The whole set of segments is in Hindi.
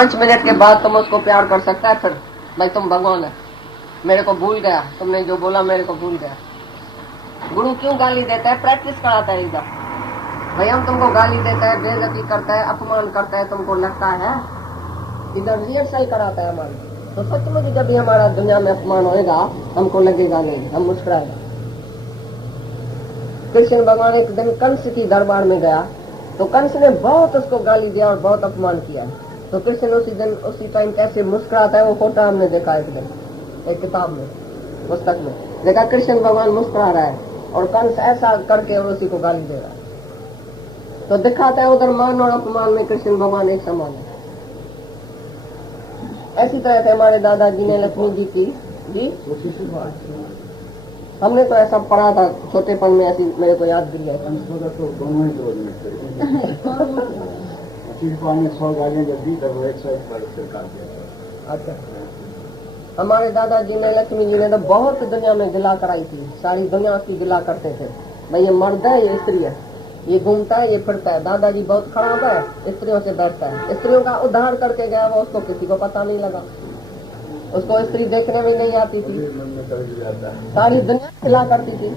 5 मिनट के बाद तुम उसको प्यार कर सकता है, फिर भाई तुम भगवान है, मेरे को भूल गया, तुमने जो बोला मेरे को भूल गया। गुरु क्यों गाली देता है? प्रैक्टिस कराता है एकदम। भाई हम तुमको गाली देता है, बेइज्जती करता है, अपमान करता है, तुमको लगता है इधर रिहर्सल कराता है हमारी। तो सच में जब भी हमारा दुनिया में अपमान होएगा हमको लगेगा नहीं, हम मुस्कुराएगा। कृष्ण भगवान एक दिन कंस की दरबार में गया तो कंस ने बहुत उसको गाली दिया और बहुत अपमान किया। तो कृष्ण उसी दिन उसी टाइम कैसे मुस्कुराता है वो फोटो हमने देखा एक दिन एक किताब में, पुस्तक में देखा। कृष्ण भगवान मुस्कुरा रहा है और कंस ऐसा करके और उसी को गाली दे रहा है। तो दिखाता है उधर मान और अपमान में कृष्ण भगवान एक समान है। ऐसी तरह से हमारे दादाजी ने लक्ष्मी जी की जी हमने तो ऐसा पढ़ा था छोटेपन में, ऐसी मेरे को याद भी है। अच्छा, हमारे दादाजी ने लक्ष्मी जी ने तो बहुत दुनिया में गिला कराई थी, सारी दुनिया उसकी गिला करते थे। भाई ये मर्द है, ये स्त्री है, ये घूमता है, ये फिरता है। दादाजी बहुत खराब है, स्त्रियों से बैठता है। स्त्रियों का उद्धार करके गया वो, उसको किसी को पता नहीं लगा, उसको स्त्री देखने में नहीं आती थी, सारी दुनिया गिला करती थी,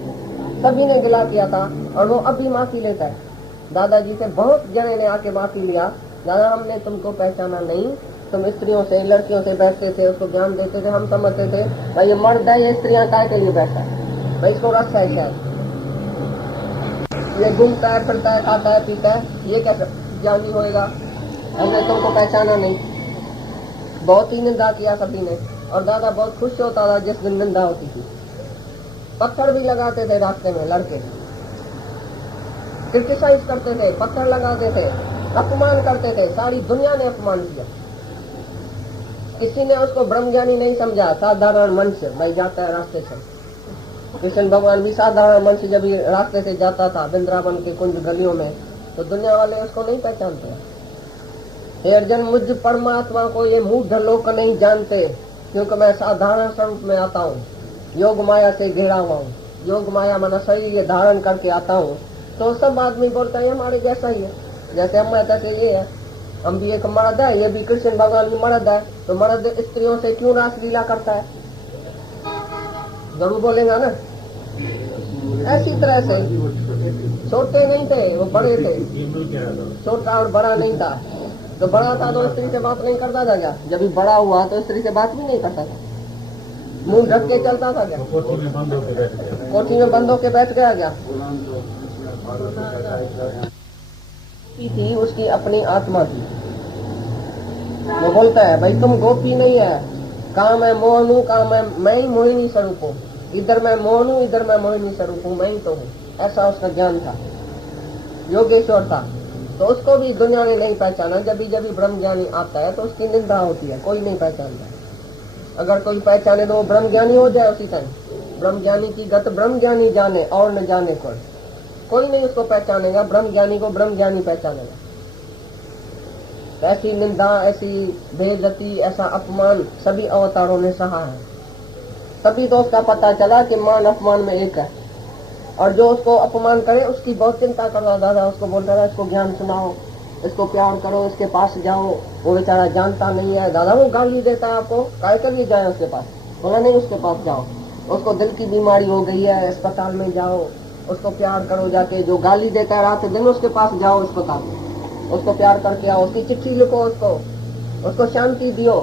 सभी ने गिला किया था और वो अभी माफी लेता है। दादाजी से बहुत जने ने आके माफी लिया, दादा हमने तुमको पहचाना नहीं, तुम स्त्रियों से लड़कियों से बैठते थे, उसको ज्ञान देते थे, हम समझते थे भाई ये मर्द है, ये स्त्रियां काय के लिए बैठता है, भाई इसको रस है शायद, ये घूमता है फिरता है खाता है पीता है, ये कैसे ज्ञानी होएगा, हमने तुमको पहचाना नहीं। बहुत ही निंदा किया सभी ने और दादा बहुत खुश होता था जिस दिन निंदा होती थी। पत्थर भी लगाते थे रास्ते में, लड़के क्रिटिसाइज करते थे, पत्थर लगाते थे, अपमान करते थे, सारी दुनिया ने अपमान किया। किसी ने उसको ब्रह्मज्ञानी नहीं समझा, साधारण मनुष्य भाई जाता है रास्ते से। कृष्ण भगवान भी साधारण मनुष्य जब रास्ते से जाता था वृंदावन के कुंज गलियों में तो दुनिया वाले उसको नहीं पहचानते। हे अर्जुन, मुझ परमात्मा को ये मूढ़ लोग नहीं जानते क्योंकि मैं साधारण स्वरूप में आता हूँ, योग माया से घिरा हुआ हूँ। योग माया माना शरीर ये धारण करके आता हूँ। तो सब आदमी बोलता है हमारे जैसा ही है, जैसे हम तैसे ये है, हम भी एक मर्द है, ये भी कृष्ण भगवान भी मर्द है, तो मर्द स्त्रियों से क्यों रासलीला करता है? जरूर बोलेगा ना। ऐसी तरह से छोटे नहीं थे वो, बड़े थे, छोटा और बड़ा नहीं था। तो बड़ा था तो स्त्री से बात नहीं करता था क्या? जब भी बड़ा हुआ तो स्त्री से बात भी नहीं करता था, मुंह ढक के चलता था क्या? कोठी में बंद होके बैठ गया क्या? थी उसकी अपनी आत्मा थी। वो बोलता है भाई तुम गोपी नहीं है, काम है मोहन हूँ, काम है मैं ही मोहिनी स्वरूप हूँ, इधर मैं मोहन हूँ, इधर मैं मोहिनी स्वरूप हूँ, मैं ही तो हूँ। ऐसा उसका ज्ञान था, योगेश्वर था। तो उसको भी दुनिया ने नहीं पहचाना। जब भी ब्रह्म ज्ञानी आता है तो उसकी निंदा होती है, कोई नहीं पहचानता। अगर कोई पहचाने तो वो ब्रह्म ज्ञानी हो जाए उसी टाइम। ब्रह्म ज्ञानी की गत ब्रह्म ज्ञानी जाने और न जाने कोई नहीं उसको पहचानेगा, ब्रह्म ज्ञानी को ब्रह्म ज्ञानी पहचानेगा। ऐसी निंदा, ऐसी बेइज्जती, ऐसा अपमान सभी अवतारों ने सहा है। तभी तो उसका पता चला कि मान अपमान में एक है, और जो उसको अपमान करे उसकी बहुत चिंता कर रहा दादा। उसको बोलता था इसको ज्ञान सुनाओ, इसको प्यार करो, इसके पास जाओ। वो बेचारा जानता नहीं है, दादा वो गाली देता है आपको, काय के लिए जाए उसके पास? बोला नहीं उसके पास जाओ, उसको दिल की बीमारी हो गई है, अस्पताल में जाओ, उसको प्यार करो जाके। जो गाली देता है रात दिन उसके पास जाओ अस्पताल, उसको प्यार करके आओ, उसकी चिट्ठी लिखो, उसको शांति दियो,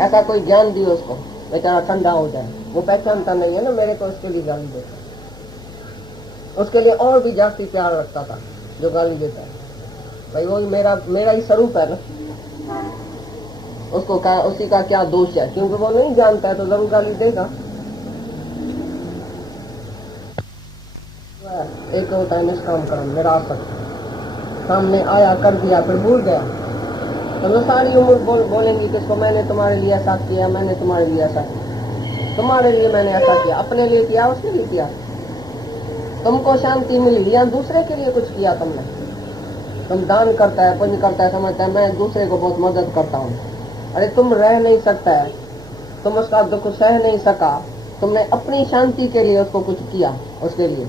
ऐसा कोई ज्ञान दियो उसको, बेचारा ठंडा हो जाए। वो पहचानता नहीं है ना मेरे को इसके लिए गाली देता, उसके लिए और भी जास्ती प्यार रखता था जो गाली देता है। भाई वो मेरा ही स्वरूप है ना, उसको उसी का क्या दोष है? क्योंकि वो नहीं जानता है तो जरूर गाली देगा। एक होता है निष्काम कर्म, निरासक्त, सामने आया कर दिया फिर भूल गया। तो वो सारी उम्र बोलेंगी किसको मैंने तुम्हारे लिए ऐसा किया, मैंने तुम्हारे लिए ऐसा किया, तुम्हारे लिए मैंने ऐसा किया, अपने लिए किया उसके लिए किया, तुमको शांति मिली या दूसरे के लिए कुछ किया तुमने? तुम दान करता है, पुण्य करता है, समझता है मैं दूसरे को बहुत मदद करता हूँ। अरे तुम रह नहीं सकता है, तुम उसका दुख सह नहीं सका, तुमने अपनी शांति के लिए उसको कुछ किया, उसके लिए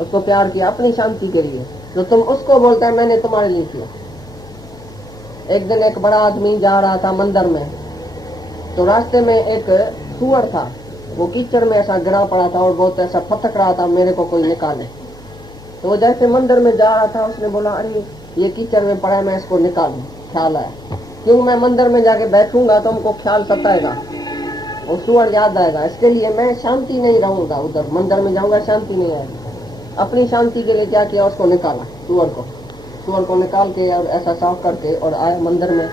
उसको प्यार किया अपनी शांति के लिए, तो तुम उसको बोलता है मैंने तुम्हारे लिए किया। एक दिन एक बड़ा आदमी जा रहा था मंदिर में, तो रास्ते में एक सुअर था, वो कीचड़ में ऐसा गिरा पड़ा था और बहुत ऐसा फटक रहा था, मेरे को कोई निकाले। तो वो जैसे मंदिर में जा रहा था, उसने बोला अरे ये कीचड़ में पड़ा है, मैं इसको निकालूं। ख्याल आया, क्योंकि मैं मंदिर में जाके बैठूंगा तो हमको ख्याल सताएगा, वो सुअर याद आएगा, इसके लिए मैं शांति नहीं रहूंगा, उधर मंदिर में जाऊंगा शांति नहीं आएगी। अपनी शांति के लिए क्या किया, उसको निकाला, सुअर को निकाल के और ऐसा साफ करके और आया मंदिर में।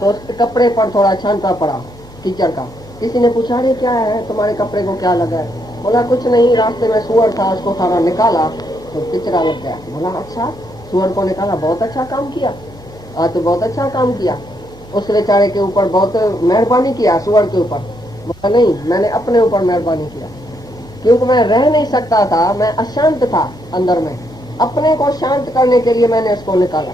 तो उसके कपड़े पर थोड़ा छांटा पड़ा कीचड़ का। किसी ने पूछा अरे क्या है तुम्हारे कपड़े को, क्या लगा है? बोला कुछ नहीं, रास्ते में सुअर था, उसको थोड़ा निकाला तो किचड़ा लग गया। बोला अच्छा, सुअर को निकाला, बहुत अच्छा काम किया, आज तो बहुत अच्छा काम किया, उस बेचारे के ऊपर बहुत मेहरबानी किया, सुअर के ऊपर। बोला नहीं, मैंने अपने ऊपर मेहरबानी किया, क्योंकि मैं रह नहीं सकता था, मैं अशांत था अंदर में, अपने को शांत करने के लिए मैंने उसको निकाला।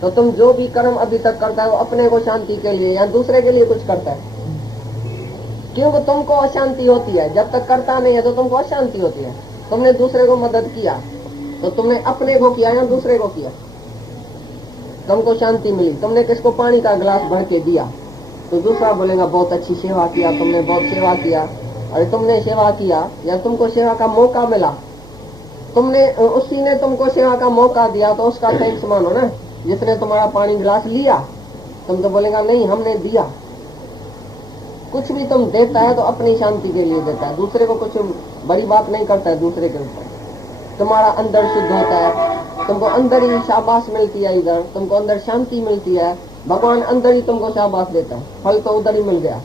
तो तुम जो भी कर्म अभी तक करता हो अपने को शांति के लिए या दूसरे के लिए कुछ करता है, क्योंकि तुमको अशांति होती है, जब तक करता नहीं है तो तुमको अशांति होती है। तुमने दूसरे को मदद किया तो तुमने अपने को किया या दूसरे को किया, तुमको शांति मिली। तुमने किसको पानी का गिलास भर के दिया तो दूसरा बोलेगा बहुत अच्छी सेवा किया तुमने, बहुत सेवा किया। अरे तुमने सेवा किया या तुमको सेवा का मौका मिला, तुमने उसी ने तुमको सेवा का मौका दिया तो उसका थैंक्स मानो ना। जिसने तुम्हारा पानी गिलास लिया, तुम तो बोलेगा नहीं हमने दिया। कुछ भी तुम देता है तो अपनी शांति के लिए देता है, दूसरे को कुछ बड़ी बात नहीं करता है दूसरे के ऊपर। तुम्हारा अंदर शुद्ध होता है, तुमको अंदर ही शाबाश मिलती है, इधर तुमको अंदर शांति मिलती है, भगवान अंदर ही तुमको शाबाश देता है, फल तो उधर ही मिल गया।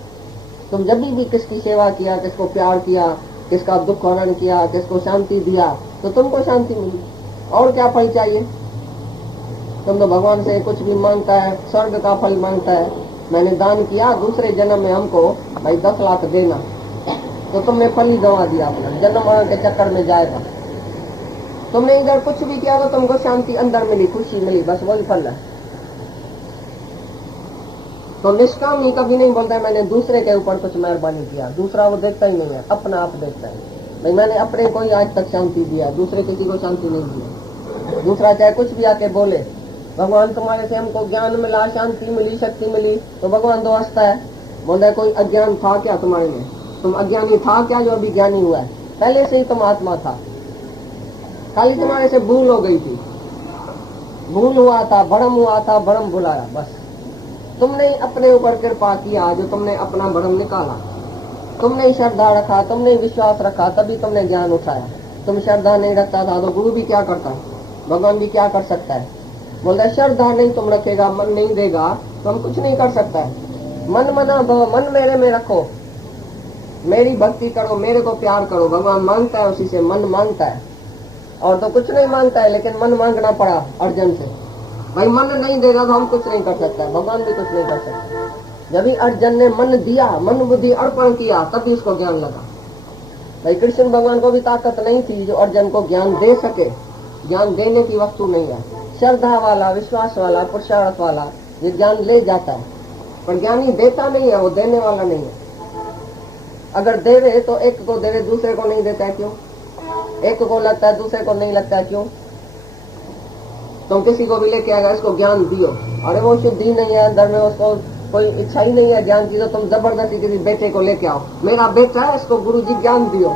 तुम जब भी किसकी सेवा किया, किसको प्यार किया, किसका दुख हरण किया, किसको शांति दिया तो तुमको शांति मिली। और क्या फल चाहिए? तुम तो भगवान से कुछ भी मांगता है, स्वर्ग का फल मांगता है, मैंने दान किया दूसरे जन्म में हमको भाई 10 लाख देना, तो तुमने फल ही गंवा दिया अपना, जन्म मरण के चक्कर में जाएगा। तुमने इधर कुछ भी किया तो तुमको शांति अंदर मिली, खुशी मिली, बस वही फल है। तो निष्काम कभी नहीं बोलता है मैंने दूसरे के ऊपर कुछ मेहरबानी किया, दूसरा वो देखता ही नहीं है, अपना आप देखता है। भाई मैंने अपने को ही आज तक शांति दिया, दूसरे किसी को शांति नहीं दिया। दूसरा चाहे कुछ भी आके बोले, भगवान तुम्हारे से हमको ज्ञान मिला, शांति मिली, शक्ति मिली, तो भगवान तो हंसता है, बोलता है कोई अज्ञान था क्या तुम्हारे में? तुम अज्ञानी था क्या जो अभी ज्ञानी हुआ है? पहले से ही तुम आत्मा था, खाली तुम्हारे से भूल हो गई थी, भूल हुआ था, भ्रम हुआ था, भ्रम भुलाया, बस। तुमने अपने ऊपर कृपा किया जो तुमने अपना भ्रम निकाला, तुमने श्रद्धा रखा, तुमने विश्वास रखा, तभी तुमने ज्ञान उठाया। तुम श्रद्धा नहीं रखता था तो गुरु भी क्या करता है, भगवान भी क्या कर सकता है? बोलता है श्रद्धा नहीं तुम रखेगा, मन नहीं देगा तो हम कुछ नहीं कर सकता है। मन मना भव, मन मेरे में रखो, मेरी भक्ति करो, मेरे को प्यार करो। भगवान मांगता है उसी से, मन मांगता है, और तो कुछ नहीं मांगता है, लेकिन मन मांगना पड़ा अर्जुन से। भाई मन नहीं देगा तो हम कुछ नहीं कर सकता, भगवान भी कुछ नहीं कर सकता। जब भी अर्जुन ने मन दिया, मन बुद्धि अर्पण किया, तभी उसको ज्ञान लगा। भाई कृष्ण भगवान को भी ताकत नहीं थी जो अर्जुन को ज्ञान दे सके, ज्ञान देने की वस्तु नहीं है। श्रद्धा वाला, विश्वास वाला, पुरुषार्थ वाला ये ज्ञान ले जाता है, पर ज्ञानी देता नहीं है, वो देने वाला नहीं है। अगर देवे तो एक को देवे, दूसरे को नहीं देता है, क्यों? एक को लगता है दूसरे को नहीं लगता है, क्यों? तुम किसी को भी लेके आएगा इसको ज्ञान दियो, अरे वो शुद्धि नहीं है अंदर में, उसको कोई इच्छा ही नहीं है ज्ञान की, तो तुम जबरदस्ती किसी बेटे को लेके आओ, मेरा बेटा है इसको गुरुजी ज्ञान दियो।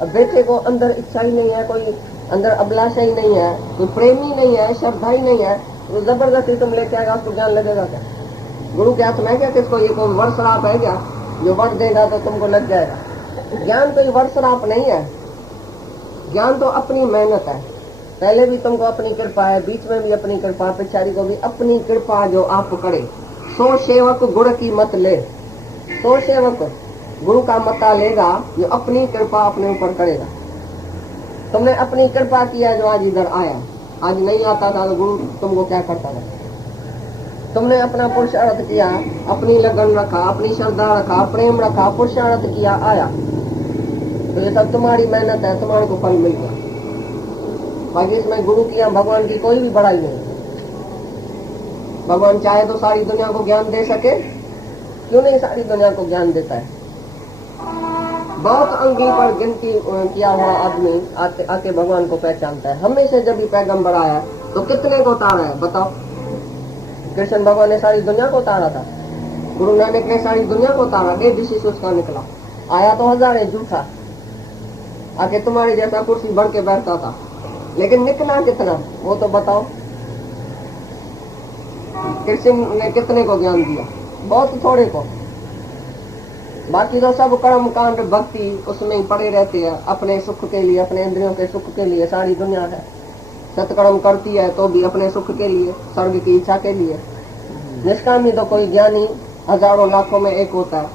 अब बेटे को अंदर इच्छा ही नहीं है, कोई अंदर अभिलाषा ही नहीं है, कोई प्रेम ही नहीं है, श्रद्धा ही नहीं है, तो जबरदस्ती तुम लेके आएगा उसको ज्ञान लगेगा क्या? गुरु के हाथ में क्या किसको ये कोई वर श्राप है क्या जो वर देगा तो तुमको लग जाएगा? ज्ञान कोई वर श्राप नहीं है, ज्ञान तो अपनी मेहनत है। पहले भी तुमको अपनी कृपा है, बीच में भी अपनी कृपा, पिछाड़ी को भी अपनी कृपा जो आप करे। सो सेवक गुरु की मत ले, सो सेवक गुरु का मता लेगा जो अपनी कृपा अपने ऊपर करेगा। तुमने अपनी कृपा किया जो आज इधर आया, आज नहीं आता था तो गुरु तुमको क्या करता था? तुमने अपना पुरुषार्थ किया, अपनी लगन रखा, अपनी श्रद्धा रखा, प्रेम रखा, पुरुषार्थ किया, आया, तो ये सब तुम्हारी मेहनत है, तुम्हारे को फल मिल गया। बाकी इसमें गुरु की या भगवान की कोई भी बड़ाई नहीं। भगवान चाहे तो सारी दुनिया को ज्ञान दे सके, क्यों नहीं सारी दुनिया को ज्ञान देता है? बहुत अंगी पर गिनती किया हुआ आदमी आके भगवान को पहचानता है। हमेशा जब भी पैगंबर आया तो कितने को उतारा है बताओ? कृष्ण भगवान ने सारी दुनिया को उतारा था, गुरु नानक ने सारी दुनिया को उतारा, 1.5 शिष्य उसका निकला, आया तो हजार है झूठा, आके तुम्हारी जैसा कुर्सी बढ़ के बैठता था, लेकिन निकला कितना वो तो बताओ। कृष्ण ने कितने को ज्ञान दिया? बहुत थोड़े को। बाकी तो सब कर्म कांड भक्ति उसमें ही पड़े रहते हैं, अपने सुख के लिए, अपने इंद्रियों के सुख के लिए सारी दुनिया है। सत्कर्म करती है तो भी अपने सुख के लिए, स्वर्ग की इच्छा के लिए। निष्कामी तो कोई ज्ञानी हजारों लाखों में एक होता है।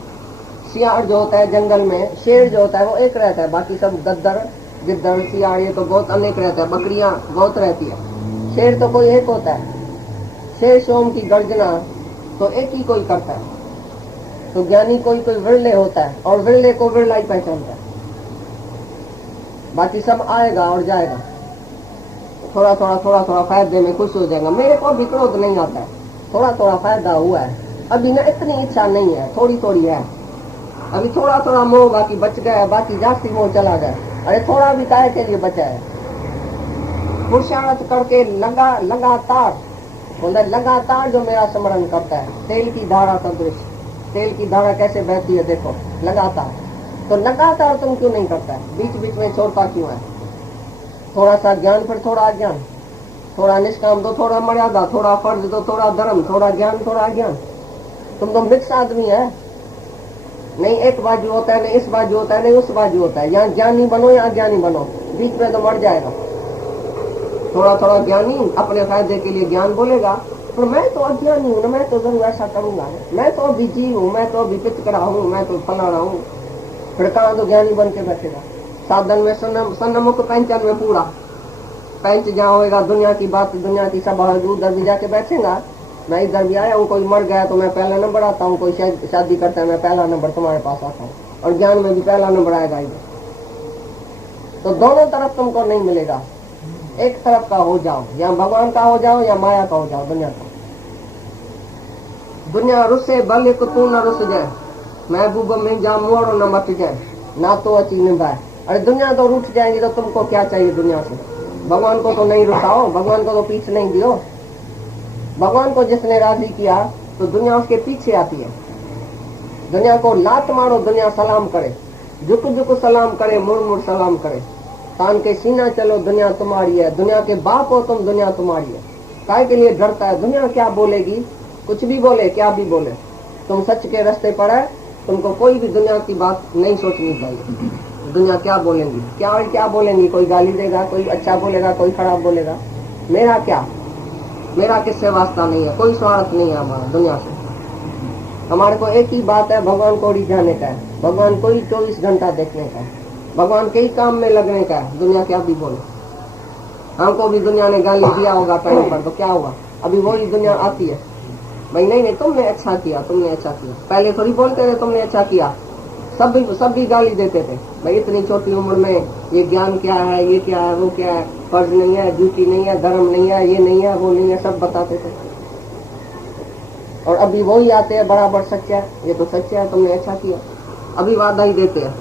सियार जो होता है जंगल में, शेर जो होता है वो एक रहता है, बाकी सब गद्दर गिद्दड़ सियार ये तो बहुत अनेक रहता है, बकरियां बहुत रहती है, शेर तो कोई एक होता है। शेर सोम की गर्जना तो एक ही कोई करता है। तो ज्ञानी कोई कोई विरले होता है, और विरले को विरला ही पहचानता है, बाकी सब आएगा और जाएगा। थोड़ा थोड़ा फायदे में खुश हो जाएगा। मेरे को भी क्रोध नहीं आता है, थोड़ा थोड़ा फायदा हुआ है, अभी ना इतनी इच्छा नहीं है, थोड़ी थोड़ी है, अभी थोड़ा थोड़ा मोह बाकी बच गया, बाकी जास्ती मोह चला गया। अरे थोड़ा भी काहे के लिए बचा है? पुरुषार्थ करके लगातार लगातार जो मेरा स्मरण करता है, तेल की धारा सदृश, तेल की धारा कैसे बहती है देखो, लगातार। तो लगातार तुम क्यों नहीं करता है? बीच बीच में छोड़ता क्यों है? थोड़ा सा ज्ञान फिर थोड़ा अज्ञान, थोड़ा निष्काम दो, थोड़ा मर्यादा, थोड़ा फर्ज दो, थोड़ा धर्म, थोड़ा ज्ञान, थोड़ा अज्ञान। तुम तो मिक्स आदमी है, नहीं एक बाजू होता है, नहीं इस बाजू होता है, नहीं उस बाजू होता है। यहाँ ज्ञानी बनो या अज्ञानी बनो, बीच में तो मर जाएगा। थोड़ा थोड़ा ज्ञानी अपने फायदे के लिए ज्ञान बोलेगा, पर मैं तो अज्ञानी हूँ, मैं तो जरूर ऐसा करूंगा, मैं तो अभी जीव हूँ, मैं तो अभी पितकरा हूँ, मैं तो फलाना हूँ। फिर कहाँ तो ज्ञानी बन के बैठेगा? साधन में सन्नमुख पैंचन में पूरा पैंच जहाँ होगा, दुनिया की बात, दुनिया की सब उधर भी जाके बैठेगा। मैं इधर भी आया हूँ, कोई मर गया तो मैं पहला नंबर आता हूँ, कोई शादी करता है मैं पहला नंबर तुम्हारे पास आता हूँ, और ज्ञान में भी पहला नंबर आएगा इधर। तो दोनों तरफ तुमको नहीं मिलेगा, एक तरफ का हो जाओ, या भगवान का हो जाओ या माया का हो जाओ, दुनिया का। दुनिया रुसे भले को तू न रुस जाए, महबूब में जा मोड़ न मत जाए, ना तो अची निभाए। अरे दुनिया तो रूठ जाएंगी तो तुमको क्या चाहिए दुनिया से? भगवान को तो नहीं रुसाओ, भगवान को तो पीछे नहीं दियो। भगवान को जिसने राजी किया तो दुनिया उसके पीछे आती है। दुनिया को लात मारो, दुनिया सलाम करे, झुक झुक सलाम करे, मुड़ मुड़ सलाम करे, तान के सीना चलो, दुनिया तुम्हारी है, दुनिया के बाप हो तुम, दुनिया तुम्हारी है। काय के लिए डरता है? दुनिया क्या बोलेगी? कुछ भी बोले, क्या भी बोले, तुम सच के रास्ते पर है, तुमको कोई भी दुनिया की बात नहीं सोचनी चाहिए। दुनिया क्या बोलेंगी, क्या बोलेंगी? कोई गाली देगा, कोई अच्छा बोलेगा, कोई खराब बोलेगा। मेरा क्या, मेरा किससे वास्ता नहीं है, कोई स्वार्थ नहीं है हमारा दुनिया से। हमारे को एक ही बात है, भगवान को रिझाने का है, भगवान को ही 24 घंटा देखने का है, भगवान के ही काम में लगने का है। दुनिया क्या भी बोले, हमको भी दुनिया ने गाली दिया होगा कहीं पर, तो क्या हुआ? अभी वही दुनिया आती है, भाई नहीं तुमने अच्छा किया, तुमने अच्छा किया। पहले थोड़ी बोलते थे तुमने अच्छा किया, सब भी गाली देते थे, भाई इतनी छोटी उम्र में ये ज्ञान क्या है, ये क्या है, वो क्या है, फर्ज नहीं है, ड्यूटी नहीं है, धर्म नहीं है, ये नहीं है, वो नहीं है, सब बताते थे। और अभी वही आते हैं बराबर सच्चा है, ये तो सच्चा है, तुमने अच्छा किया, अभी वादा ही देते हैं।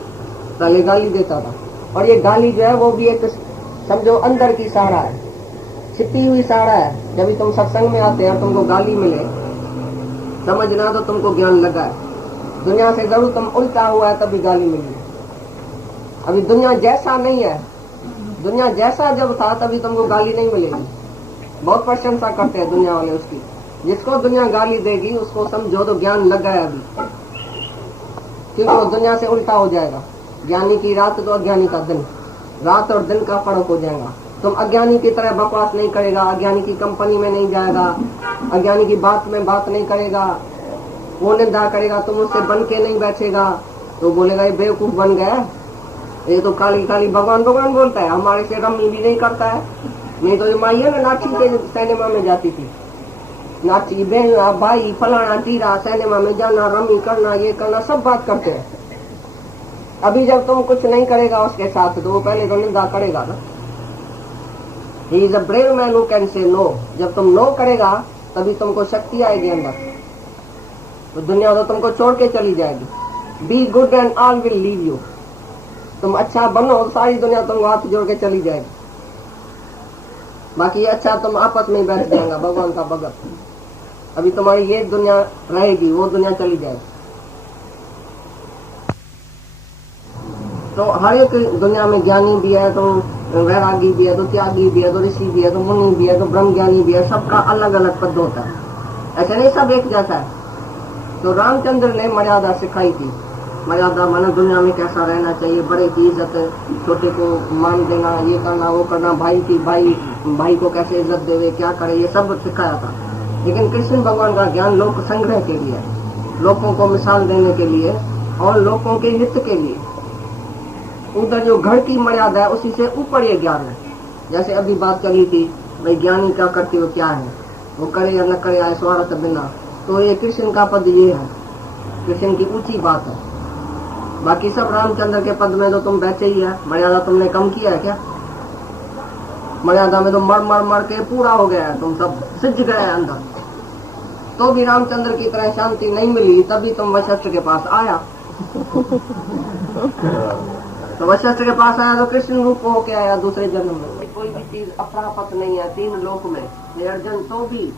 पहले गाली देता था, और ये गाली जो है वो भी एक समझो अंदर की सहारा है, छिपी हुई सहारा है। जब तुम सत्संग में आते हैं तुमको गाली मिले, समझना तो तुमको ज्ञान लगा है। दुनिया से जरूर तुम उल्टा हुआ है तभी गाली मिली। अभी दुनिया जैसा नहीं है, दुनिया जैसा जब था तभी तुमको गाली नहीं मिलेगी। बहुत प्रशंसा करते हैं दुनिया वाले उसकी, जिसको दुनिया गाली देगी उसको समझो तो ज्ञान लगा है अभी, क्योंकि वो दुनिया से उल्टा हो जाएगा। ज्ञानी की रात तो अज्ञानी का दिन, रात और दिन का फर्क हो जाएगा। तुम अज्ञानी की तरह बकवास नहीं करेगा, अज्ञानी की कंपनी में नहीं जाएगा, अज्ञानी की बात में बात नहीं करेगा, वो निंदा करेगा, तुम उससे बन के नहीं बैठेगा, तो बोलेगा ये बेवकूफ बन गया, ये तो खाली खाली भगवान भगवान बोलता है, हमारे से रमी भी नहीं करता है। नहीं तो ये माई है ना, नाची के सिनेमा में जाती थी, नाची बहना भाई फलाना टीरा, सिनेमा में जाना, रमी करना, ये करना, सब बात करते हैं। अभी जब तुम कुछ नहीं करेगा उसके साथ तो वो पहले तो निंदा करेगा ना। He is a brave man who can say no। जब तुम नो करेगा तभी तुमको शक्ति आएगी अंदर, तो दुनिया तो तुमको छोड़ के चली जाएगी। Be good and all will leave you. तुम अच्छा बनो, सारी दुनिया तुमको हाथ जोड़ के चली जाएगी, बाकी अच्छा तुम आपस में बैठ जाएगा भगवान का भगत। अभी तुम्हारी ये दुनिया रहेगी, वो दुनिया चली जाएगी। तो हर एक दुनिया में ज्ञानी भी है, तो वैरागी भी है, तो त्यागी भी है, तो ऋषि भी है, तो मुनि भी है, तो ब्रह्म ज्ञानी भी है। सबका अलग अलग पद होता है, ऐसे नहीं सब एक जैसा है। तो रामचंद्र ने मर्यादा सिखाई थी। मर्यादा माने दुनिया में कैसा रहना चाहिए, बड़े की इज्जत, छोटे को मान देना, ये करना वो करना, भाई को कैसे इज्जत देवे, क्या करे, ये सब सिखाया था। लेकिन कृष्ण भगवान का ज्ञान लोक संग्रह के लिए, लोगों को मिसाल देने के लिए और लोगों के हित के लिए। उधर जो घर की मर्यादा है उसी से ऊपर ये ज्ञान है। जैसे अभी बात चली थी, भाई ज्ञानी का कर्तव्य क्या है, वो करे या न करे ऐश्वर्य बिना, तो ये कृष्ण का पद ये है, कृष्ण की ऊंची बात है। बाकी सब रामचंद्र के पद में तो तुम बैठे ही है। मर्यादा तुमने कम किया है क्या? मर्यादा में तो मर मर मर के पूरा हो गया है, तुम सब सिज गए हैं अंदर। तो भी रामचंद्र की तरह शांति नहीं मिली, तभी तुम वशिष्ठ के पास आया। तो वशिष्ठ के पास आया तो कृष्ण रूप होके आया दूसरे जन्म में। कोई भी चीज अप्राप्त नहीं है तीन लोक में हे अर्जुन, तो भी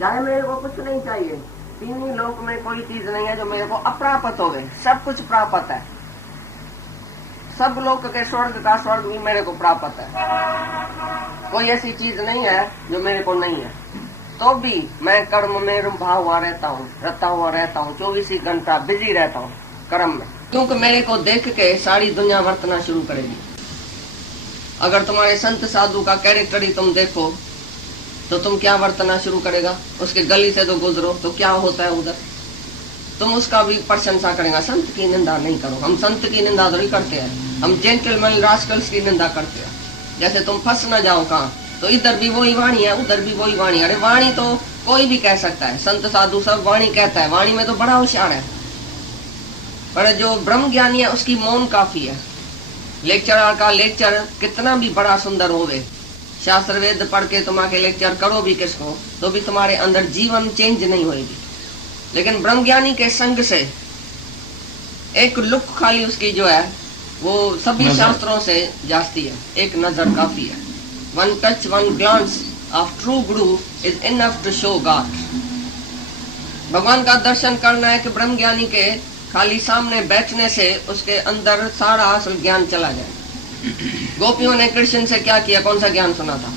चाहे मेरे को कुछ नहीं चाहिए, तीन ही लोक में कोई चीज नहीं है जो मेरे को अप्राप्त हो गए। सब कुछ प्राप्त है, सब लोक के स्वर्ग का स्वर्ग भी मेरे को प्राप्त है। कोई ऐसी चीज नहीं है जो मेरे को नहीं है। तो भी मैं कर्म में रता हुआ रहता हूँ 24 घंटा बिजी रहता हूँ कर्म में, क्योंकि मेरे को देख के सारी दुनिया वर्तना शुरू करेगी। अगर तुम्हारे संत साधु का कैरेक्टर ही तुम देखो तो तुम क्या वर्तना शुरू करेगा? उसके गली से तो गुजरो तो क्या होता है उधर, तुम उसका भी प्रशंसा करेगा। संत की निंदा नहीं करो, हम संत की निंदा थोड़ी करते हैं, हम जेंटलमैन रास्कल्स की निंदा करते हैं। जैसे तुम फंस न जाओ कहाँ, तो इधर भी वही वाणी है, उधर भी वही वाणी। अरे वाणी तो कोई भी कह सकता है, संत साधु सब वाणी कहता है, वाणी में तो बड़ा होशियार है। पर जो ब्रह्म ज्ञानी है उसकी मौन काफी है। लेक्चरर का लेक्चर कितना भी बड़ा सुंदर होवे, शास्त्र वेद पढ़ के तुम आके लेक्चर करो भी किसको, तो भी तुम्हारे अंदर जीवन चेंज नहीं होगी। लेकिन ब्रह्म ज्ञानी के संग से एक लुक खाली उसकी जो है वो सभी शास्त्रों से जाती है। एक नजर काफी है। One touch one glance of true guru is enough to show God. भगवान का दर्शन करना है कि ब्रह्म ज्ञानी के खाली सामने बैठने से उसके अंदर सारा असल ज्ञान चला जाए। गोपियों ने कृष्ण से क्या किया, कौन सा ज्ञान सुना था?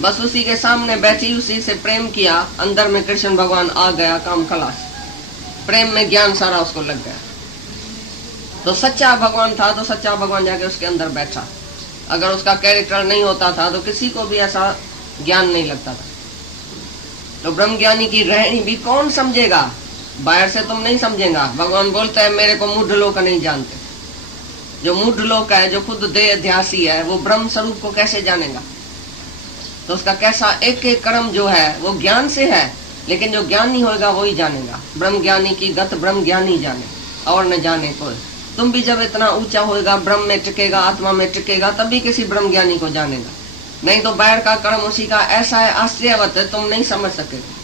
बस उसी के सामने बैठी उसी से प्रेम किया, अंदर में कृष्ण भगवान आ गया, काम खलास। प्रेम में ज्ञान सारा उसको लग गया। तो सच्चा भगवान था तो सच्चा भगवान जाके उसके अंदर बैठा। अगर उसका कैरेक्टर नहीं होता था तो किसी को भी ऐसा ज्ञान नहीं लगता था। तो ब्रह्म ज्ञानी की रहनी भी कौन समझेगा? बाहर से तुम नहीं समझेगा। भगवान बोलता है मेरे को मूढ़ लोग नहीं जानते। जो मूढ़ लोग है, जो खुद देह अध्यासी है, वो ब्रह्म स्वरूप को कैसे जानेगा? तो उसका कैसा एक एक कर्म जो है वो ज्ञान से है, लेकिन जो ज्ञानी होगा वो ही जानेगा। ब्रह्म ज्ञानी की गत ब्रह्म ज्ञानी जाने और न जाने कोई। तुम भी जब इतना ऊंचा होएगा, ब्रह्म में टिकेगा, आत्मा में टिकेगा, तभी किसी ब्रह्म ज्ञानी को जानेगा। नहीं तो बाहर का कर्म उसी का ऐसा है, आश्चर्यवत है, तुम नहीं समझ सकेगा।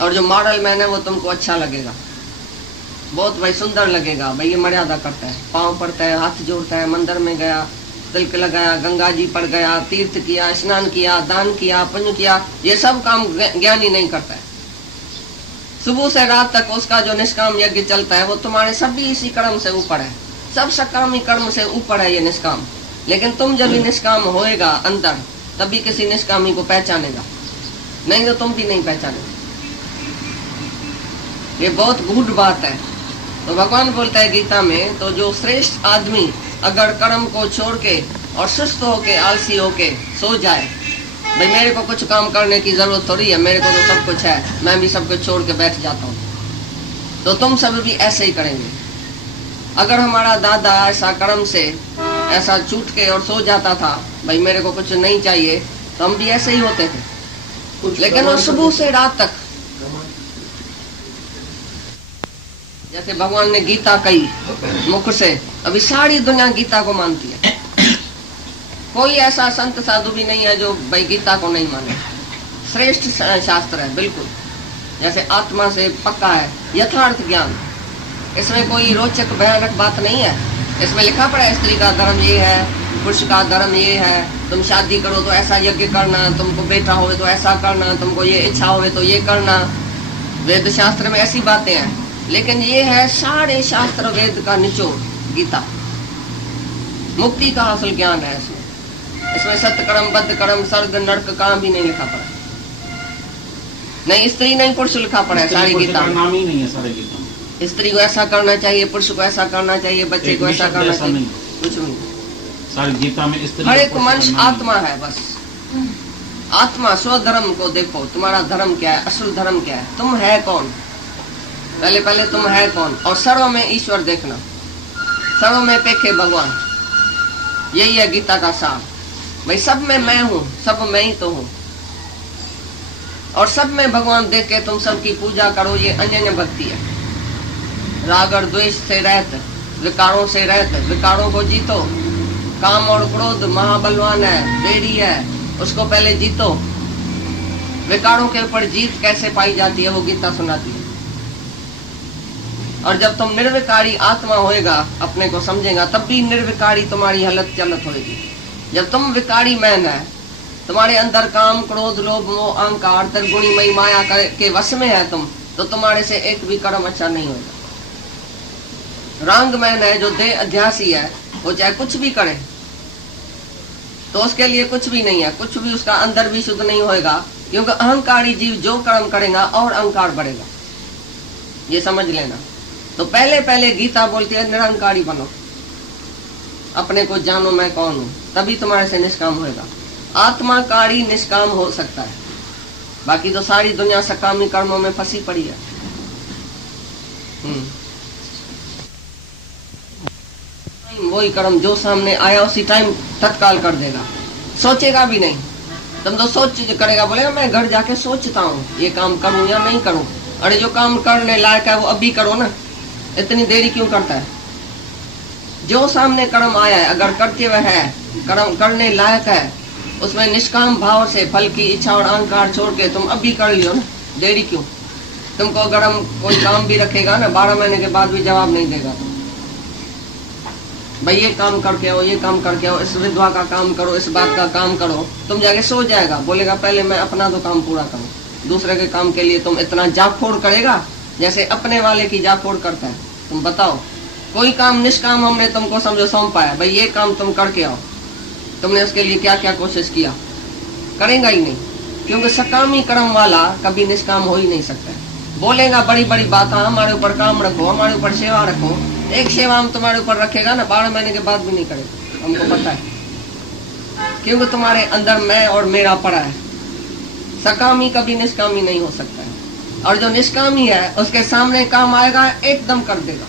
और जो मॉडल मैन है वो तुमको अच्छा लगेगा, बहुत भाई सुंदर लगेगा। भाई ये मर्यादा करता है, पांव पड़ता है, हाथ जोड़ता है, मंदिर में गया, तिलक लगाया, गंगा जी पर गया, तीर्थ किया, स्नान किया, दान किया, पुण्य किया, ये सब काम ज्ञानी नहीं करता है। सुबह से रात तक उसका जो निष्काम यज्ञ चलता है वो तुम्हारे सभी इसी कर्म से ऊपर है। सब सकामी कर्म से ऊपर है ये निष्काम। लेकिन तुम जब भी निष्काम होएगा अंदर, तभी किसी निष्कामी को पहचानेगा, नहीं तो तुम भी नहीं पहचानेगा। ये बहुत गूढ़ बात है। तो भगवान बोलता है गीता में, तो जो श्रेष्ठ आदमी अगर कर्म को छोड़ के और सुस्त होके, आलसी होके सो जाए, भाई मेरे को कुछ काम करने की जरूरत थोड़ी है, मेरे को तो सब कुछ है, मैं भी सब कुछ छोड़ के बैठ जाता हूँ, तो तुम सब भी ऐसे ही करेंगे। अगर हमारा दादा ऐसा कर्म से ऐसा छूट के और सो जाता था, भाई मेरे को कुछ नहीं चाहिए, तो हम भी ऐसे ही होते थे। लेकिन वो सुबह से रात तक, जैसे भगवान ने गीता कही मुख से, अभी सारी दुनिया गीता को मानती है। कोई ऐसा संत साधु भी नहीं है जो भाई गीता को नहीं माने। श्रेष्ठ शास्त्र है बिल्कुल, जैसे आत्मा से पक्का है, यथार्थ ज्ञान। इसमें कोई रोचक भयानक बात नहीं है। इसमें लिखा पड़ा है स्त्री का धर्म ये है, पुरुष का धर्म ये है, तुम शादी करो तो ऐसा यज्ञ करना, तुमको बेटा होवे तो ऐसा करना, तुमको ये इच्छा होवे तो ये करना। वेद शास्त्र में ऐसी बातें हैं, लेकिन ये है सारे शास्त्र वेद का निचोड़ गीता। मुक्ति का हासिल ज्ञान है इसमें सत्कर्म बद्धकर्म स्वर्ग नरक का भी नहीं लिखा पड़ा, नहीं स्त्री नहीं पुरुष लिखा पड़ा है सारी गीता। नाम ही नहीं है सारी गीता में। स्त्री को ऐसा करना चाहिए, पुरुष को ऐसा करना चाहिए, बच्चे को ऐसा करना चाहिए, कुछ नहीं। सारी गीता में स्त्री हर एक मनुष्य आत्मा है, बस आत्मा। स्वधर्म को देखो, तुम्हारा धर्म क्या है, असल धर्म क्या है, तुम है कौन, पहले तुम है कौन। और सर्व में ईश्वर देखना, सर्व में पेखे भगवान, यही है गीता का सार। भाई सब में मैं हूँ, सब मैं ही तो हूँ, और सब में भगवान देख के तुम सबकी पूजा करो, ये अनन्य भक्ति है। राग और द्वेष से रहत, विकारों से रहत, विकारों को जीतो। काम और क्रोध महाबलवान है, बेड़ी है, उसको पहले जीतो। विकारों के ऊपर जीत कैसे पाई जाती है वो गीता सुनाती है। और जब तुम निर्विकारी आत्मा होएगा, अपने को समझेगा, तब भी निर्विकारी तुम्हारी हालत चलत होगी। जब तुम विकारी मैन है, तुम्हारे अंदर काम क्रोध लोभ मोह अहंकार त्रिगुणी मई माया के वश में है तुम, तो तुम्हारे से एक भी कर्म अच्छा नहीं होगा। रांग मैन है, जो देह अध्यासी है, वो चाहे कुछ भी करे तो उसके लिए कुछ भी नहीं है, कुछ भी उसका अंदर भी शुद्ध नहीं होएगा, क्योंकि अहंकारी जीव जो कर्म करेगा और अहंकार बढ़ेगा, ये समझ लेना। तो पहले गीता बोलती है निरंकारी बनो, अपने को जानो मैं कौन हूँ, तभी तुम्हारे से निष्काम होएगा। आत्माकारी निष्काम हो सकता है, बाकी तो सारी दुनिया सकामी कर्मों में फंसी पड़ी है। वही कर्म जो सामने आया उसी टाइम तत्काल कर देगा, सोचेगा भी नहीं। तुम तो सोच करेगा, बोलेगा मैं घर जाके सोचता हूँ ये काम करूँ या नहीं करूँ। अरे जो काम करने लायक है वो अभी करो ना, इतनी देरी क्यों करता है। जो सामने कर्म आया है, अगर कर्तव्य है, कर्म करने लायक है, उसमें निष्काम भाव से फल की इच्छा और अहंकार छोड़ के तुम अभी कर लियो ना, देरी क्यों। तुमको अगर हम कोई काम भी रखेगा ना, 12 महीने के बाद भी जवाब नहीं देगा तुम, भाई ये काम करके आओ, ये काम करके आओ, इस विधवा का काम करो, इस बात का काम करो, तुम जाके सो जाएगा। बोलेगा पहले मैं अपना तो काम पूरा करूं, दूसरे के काम के लिए तुम इतना जाफोड़ करेगा जैसे अपने वाले की जाफोड़ करता है। तुम बताओ, कोई काम निष्काम हमने तुमको समझो सौंपा है, भाई ये काम तुम करके आओ, तुमने उसके लिए क्या क्या कोशिश किया, करेगा ही नहीं, क्योंकि सकामी कर्म वाला कभी निष्काम हो ही नहीं सकता है। बोलेगा बड़ी बड़ी बात, हमारे ऊपर काम रखो, हमारे ऊपर सेवा रखो, एक सेवा हम तुम्हारे ऊपर रखेगा ना, 12 महीने के बाद भी नहीं करेगा, हमको पता है, क्योंकि तुम्हारे अंदर मैं और मेरा पड़ा है। सकामी कभी निष्कामी नहीं हो सकता है, और जो निष्कामी है उसके सामने काम आएगा एकदम कर देगा।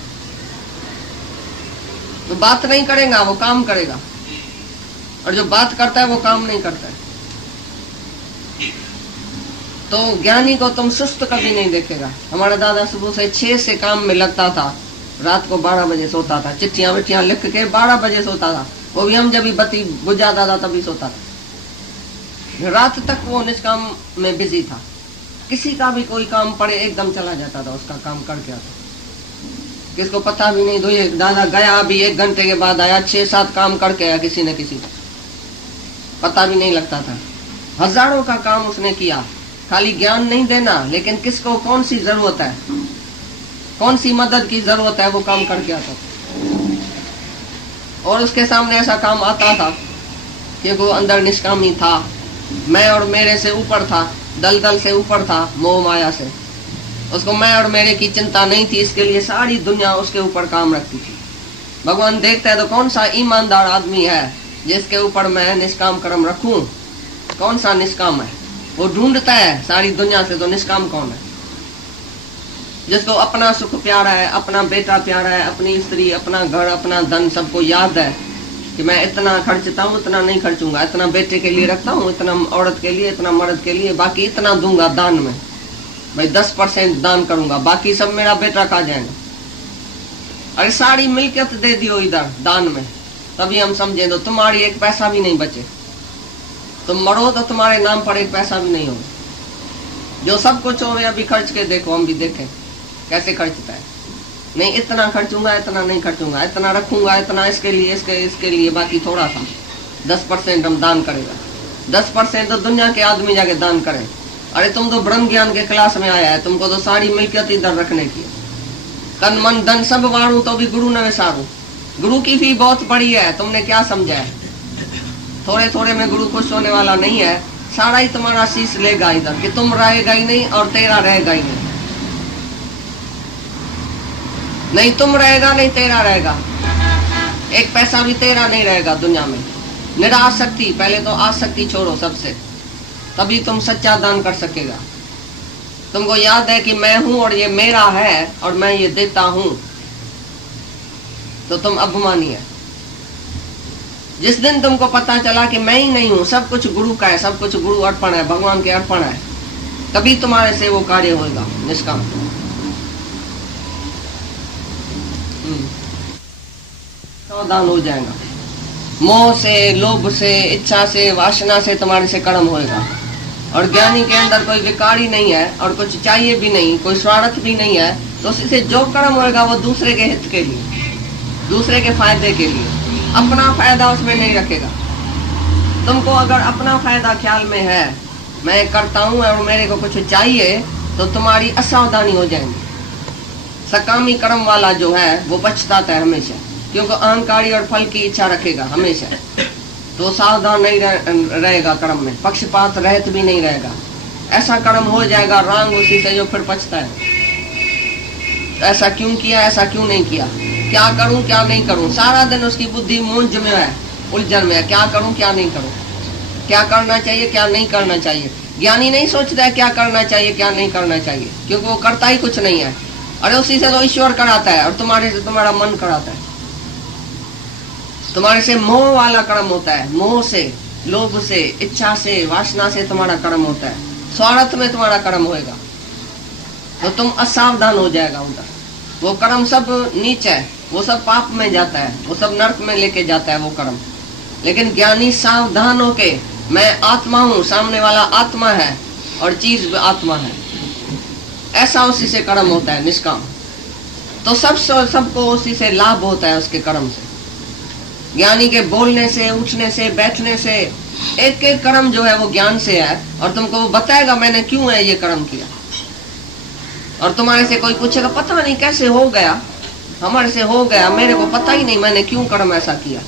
तो बात नहीं करेगा वो काम करेगा, और जो बात करता है वो काम नहीं करता है। तो ज्ञानी को तुम सुस्त कभी नहीं देखेगा। हमारा दादा सुबह से 6 से काम में लगता था, रात को 12 बजे सोता था, चिट्ठियां विट्ठियां लिख के 12 बजे सोता था, वो भी हम जब भी बत्ती बुझाता था तभी सोता था। रात तक वो निष्काम में बिजी था, किसी का भी कोई काम पड़े एकदम चला जाता था, उसका काम करके आता, किसको पता भी नहीं। तो ये दादा गया अभी 1 घंटे के बाद आया, 6-7 काम करके आया, किसी न किसी पता भी नहीं लगता था। हजारों का काम उसने किया, खाली ज्ञान नहीं देना, लेकिन किसको कौन सी जरूरत है, कौन सी मदद की जरूरत है, वो काम करके आता था। और उसके सामने ऐसा काम आता था क्योंकि वो अंदर निष्कामी था, मैं और मेरे से ऊपर था, दलदल से ऊपर था, मोह माया से। उसको मैं और मेरे की चिंता नहीं थी, इसके लिए सारी दुनिया उसके ऊपर काम रखती थी। भगवान देखता है तो कौन सा ईमानदार आदमी है जिसके ऊपर मैं निष्काम कर्म रखूं, कौन सा निष्काम है। वो ढूंढता है सारी दुनिया से, तो निष्काम कौन है। जिसको अपना सुख प्यारा है, अपना बेटा प्यारा है, अपनी स्त्री, अपना घर, अपना धन, सबको याद है कि मैं इतना खर्चता हूँ, इतना नहीं खर्चूंगा, इतना बेटे के लिए रखता हूँ, इतना औरत के लिए, इतना मर्द के लिए, बाकी इतना दूंगा दान में, भाई 10% दान करूंगा, बाकी सब मेरा बेटा खा जाएगा। अरे सारी मिल्कियत दे दियो इधर दान में, तभी हम समझे तो तुम्हारी एक पैसा भी नहीं बचे। तुम मरो तो तुम्हारे नाम पर एक पैसा भी नहीं होगा। जो सब कुछ हो अभी खर्च के देखो, हम भी देखें कैसे खर्चता है। नहीं इतना खर्चूंगा, इतना नहीं खर्चूंगा, इतना रखूंगा, इतना इसके लिए, इसके लिए, बाकी थोड़ा सा। 10% हम दान करेगा। 10% तो दुनिया के आदमी जाके दान करें। अरे तुम तो ब्रह्म ज्ञान के क्लास में आया है, तुमको तो सारी मिल्कियत इधर रखने की, तन मन धन सब वाणु तो भी गुरु न विसारू। गुरु की फी बहुत बड़ी है, तुमने क्या समझा है? थोड़े थोड़े में गुरु खुश होने वाला नहीं है, सारा ही तुम्हारा शीश लेगा इधर कि तुम रहेगा ही नहीं और तेरा रहेगा ही नहीं। नहीं तुम रहेगा नहीं तेरा रहेगा, एक पैसा भी तेरा नहीं रहेगा दुनिया में। निरासक्ति, पहले तो आसक्ति छोड़ो सबसे, तभी तुम सच्चा दान कर सकेगा। तुमको याद है कि मैं हूं और ये मेरा है और मैं ये देता हूं, तो तुम अभिमानी है। जिस दिन तुमको पता चला कि मैं ही नहीं हूं, सब कुछ गुरु का है, सब कुछ गुरु अर्पण है, भगवान के अर्पण है, तभी तुम्हारे से वो कार्य होगा निष्काम। सावधान हो जाएगा। मोह से, लोभ से, इच्छा से, वासना से तुम्हारे से कर्म होएगा। और ज्ञानी के अंदर कोई विकार ही नहीं है और कुछ चाहिए भी नहीं, कोई स्वार्थ भी नहीं है, तो उससे जो कर्म होएगा वो दूसरे के हित के लिए, दूसरे के फायदे के लिए, अपना फायदा उसमें नहीं रखेगा। तुमको अगर अपना फायदा ख्याल में है, मैं करता हूं और मेरे को कुछ चाहिए, तो तुम्हारी असावधानी हो जाएगी। सकामी कर्म वाला जो है वो पछताता है हमेशा, क्योंकि अहंकारी और फल की इच्छा रखेगा हमेशा, तो सावधान नहीं रहेगा कर्म में, पक्षपात रहित भी नहीं रहेगा। ऐसा कर्म हो जाएगा रांग उसी से जो फिर पछता है, ऐसा क्यों किया, ऐसा क्यों नहीं किया, क्या करूं क्या नहीं करूं, सारा दिन उसकी बुद्धि मूंज में है, उलझन में है, क्या करूं क्या नहीं करूं, क्या करना चाहिए क्या नहीं करना चाहिए। ज्ञानी नहीं सोचता है क्या करना चाहिए क्या नहीं करना चाहिए, क्योंकि वो करता ही कुछ नहीं है। अरे उसी से तो ईश्वर कराता है और तुम्हारे से तुम्हारा मन कराता है। तुम्हारे से मोह वाला कर्म होता है, मोह से, लोभ से, इच्छा से, वासना से तुम्हारा कर्म होता है, स्वार्थ में तुम्हारा कर्म होएगा, तो तुम असावधान हो जाएगा उधर। वो कर्म सब नीच है, वो सब पाप में जाता है, वो सब नरक में लेके जाता है वो कर्म। लेकिन ज्ञानी सावधान होके, मैं आत्मा हूँ, सामने वाला आत्मा है और चीज आत्मा है, ऐसा उसी से कर्म होता है निष्काम। तो सबको उसी से लाभ होता है उसके कर्म से। ज्ञानी के बोलने से, उठने से, बैठने से, एक एक कर्म जो है वो ज्ञान से है, और तुमको बताएगा मैंने क्यों है ये कर्म किया। और तुम्हारे से कोई पूछेगा पता नहीं कैसे हो गया, हमारे से हो गया, मेरे को पता ही नहीं मैंने क्यों कर्म ऐसा किया।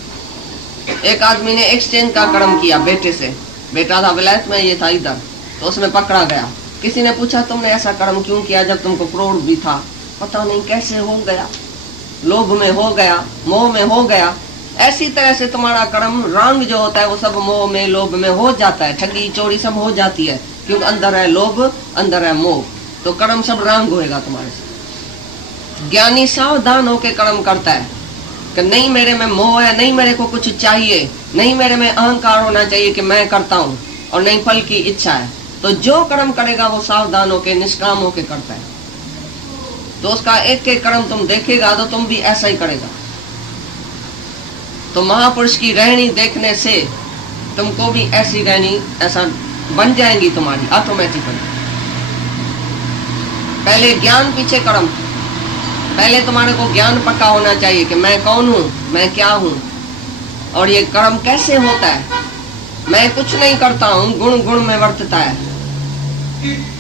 एक आदमी ने एक्सचेंज का कर्म किया बेटे से, बेटा था विलायत में, ये था इधर, तो उसमें पकड़ा गया। किसी ने पूछा तुमने ऐसा कर्म क्यों किया जब तुमको करोड़ भी था, पता नहीं कैसे हो गया, लोभ में हो गया, मोह में हो गया। ऐसी तरह से तुम्हारा कर्म रंग जो होता है वो सब मोह में, लोभ में हो जाता है, ठगी चोरी सब हो जाती है, क्योंकि अंदर है लोभ, अंदर है मोह, तो कर्म सब रंग होएगा तुम्हारे से। ज्ञानी सावधान होकर कर्म करता है कि नहीं मेरे में मोह है, नहीं मेरे को कुछ चाहिए, नहीं मेरे में अहंकार होना चाहिए कि मैं करता हूँ, और नहीं फल की इच्छा है, तो जो कर्म करेगा वो सावधान होकर निष्काम होकर करता है। तो उसका एक एक कर्म तुम देखेगा तो तुम भी ऐसा ही करेगा। तो महापुरुष की रहनी देखने से तुमको भी ऐसी रहनी ऐसा बन जाएंगी तुम्हारी ऑटोमेटिकली। पहले ज्ञान पीछे कर्म, पहले तुम्हारे को ज्ञान पक्का होना चाहिए कि मैं कौन हूँ, मैं क्या हूँ, और ये कर्म कैसे होता है। मैं कुछ नहीं करता हूँ, गुण गुण में वर्तता है।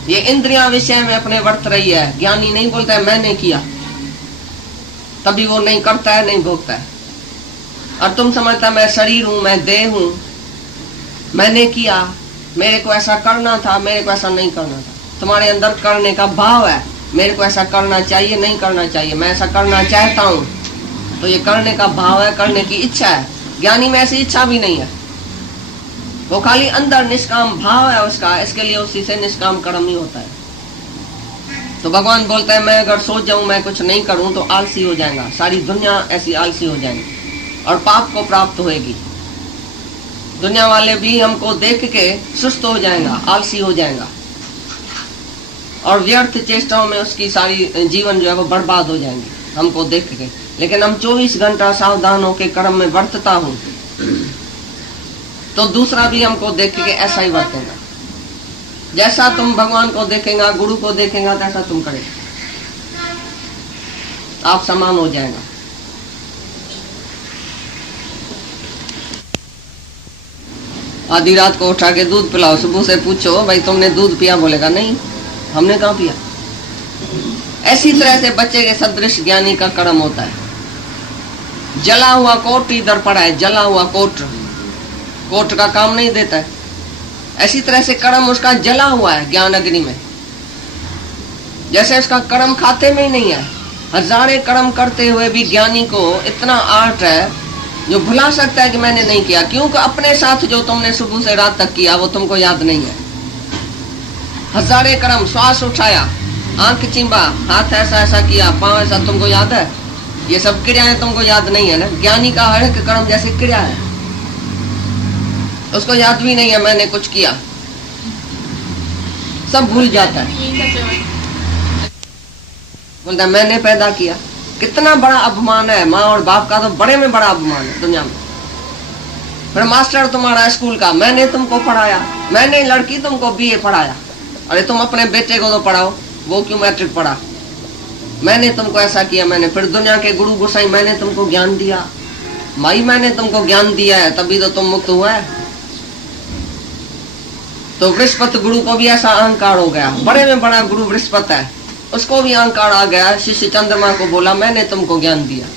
ये इंद्रियां विषय में अपने वर्त रही है। ज्ञानी नहीं बोलता है मैंने किया, तभी वो नहीं करता है, नहीं भोगता है। और तुम समझता है मैं शरीर हूं, मैं देह हूं, मैंने किया, मेरे को ऐसा करना था, मेरे को ऐसा नहीं करना था। तुम्हारे अंदर करने का भाव है, मेरे को ऐसा करना चाहिए, नहीं करना चाहिए, मैं ऐसा करना चाहता हूं, तो ये करने का भाव है, करने की इच्छा है। ज्ञानी में ऐसी इच्छा भी नहीं है, वो खाली अंदर निष्काम भाव है उसका, इसके लिए उसी से निष्काम कर्म ही होता है। तो भगवान बोलता है मैं अगर सोच जाऊं मैं कुछ नहीं करूं तो आलसी हो जाएगा, सारी दुनिया ऐसी आलसी हो जाएगी और पाप को प्राप्त होएगी। दुनिया वाले भी हमको देख के सुस्त हो जाएगा, आलसी हो जाएगा, और व्यर्थ चेष्टाओं में उसकी सारी जीवन जो है वो बर्बाद हो जाएंगे हमको देख के। लेकिन हम 24 घंटा सावधान होकर कर्म में वर्तता हूं, तो दूसरा भी हमको देख के ऐसा ही वर्तेगा। जैसा तुम भगवान को देखेगा, गुरु को देखेगा, तैसा तुम करेगा, आप समान हो जाएगा। आधी रात को उठा के दूध पिलाओ, सुबह से पूछो भाई तुमने दूध पिया, बोलेगा नहीं हमने कहाँ पिया। ऐसी तरह से बच्चे के सदृश ज्ञानी का कर्म होता है। जला हुआ कोट इधर पड़ा है, जला हुआ कोट का काम नहीं देता है। ऐसी तरह से कर्म उसका जला हुआ है ज्ञान अग्नि में। जैसे उसका कर्म खाते में ही नहीं है, हजारे कर्म करते हुए भी ज्ञानी को इतना आर्ट है जो भुला सकता है कि मैंने नहीं किया, क्योंकि अपने साथ जो तुमने सुबह से रात तक किया वो तुमको याद नहीं है। हजारे कर्म, श्वास उठाया, आंख चिंबा, हाथ ऐसा ऐसा किया, पांव ऐसा, तुमको याद है? ये सब क्रियाएं तुमको याद नहीं है ना। ज्ञानी का हर एक कर्म जैसे क्रिया है, उसको याद भी नहीं है मैंने कुछ किया, सब भूल जाता है। बोलता मैंने पैदा किया। कितना बड़ा अपमान है माँ और बाप का, तो बड़े में बड़ा अपमान है दुनिया में। फिर मास्टर तुम्हारा स्कूल का, मैंने तुमको पढ़ाया, मैंने लड़की तुमको बीए पढ़ाया। अरे तुम अपने बेटे को तो पढ़ाओ, वो क्यों मैट्रिक पढ़ा? मैंने तुमको ऐसा किया, मैंने। फिर दुनिया के गुरु गोसाई, मैंने तुमको ज्ञान दिया, माई मैंने तुमको ज्ञान दिया है, तभी तो तुम मुक्त हुआ है। तो बृहस्पति गुरु को भी ऐसा अहंकार हो गया, बड़े में बड़ा गुरु बृहस्पति है, उसको भी अहंकार आ गया। शिष्य चंद्रमा को बोला मैंने तुमको ज्ञान दिया।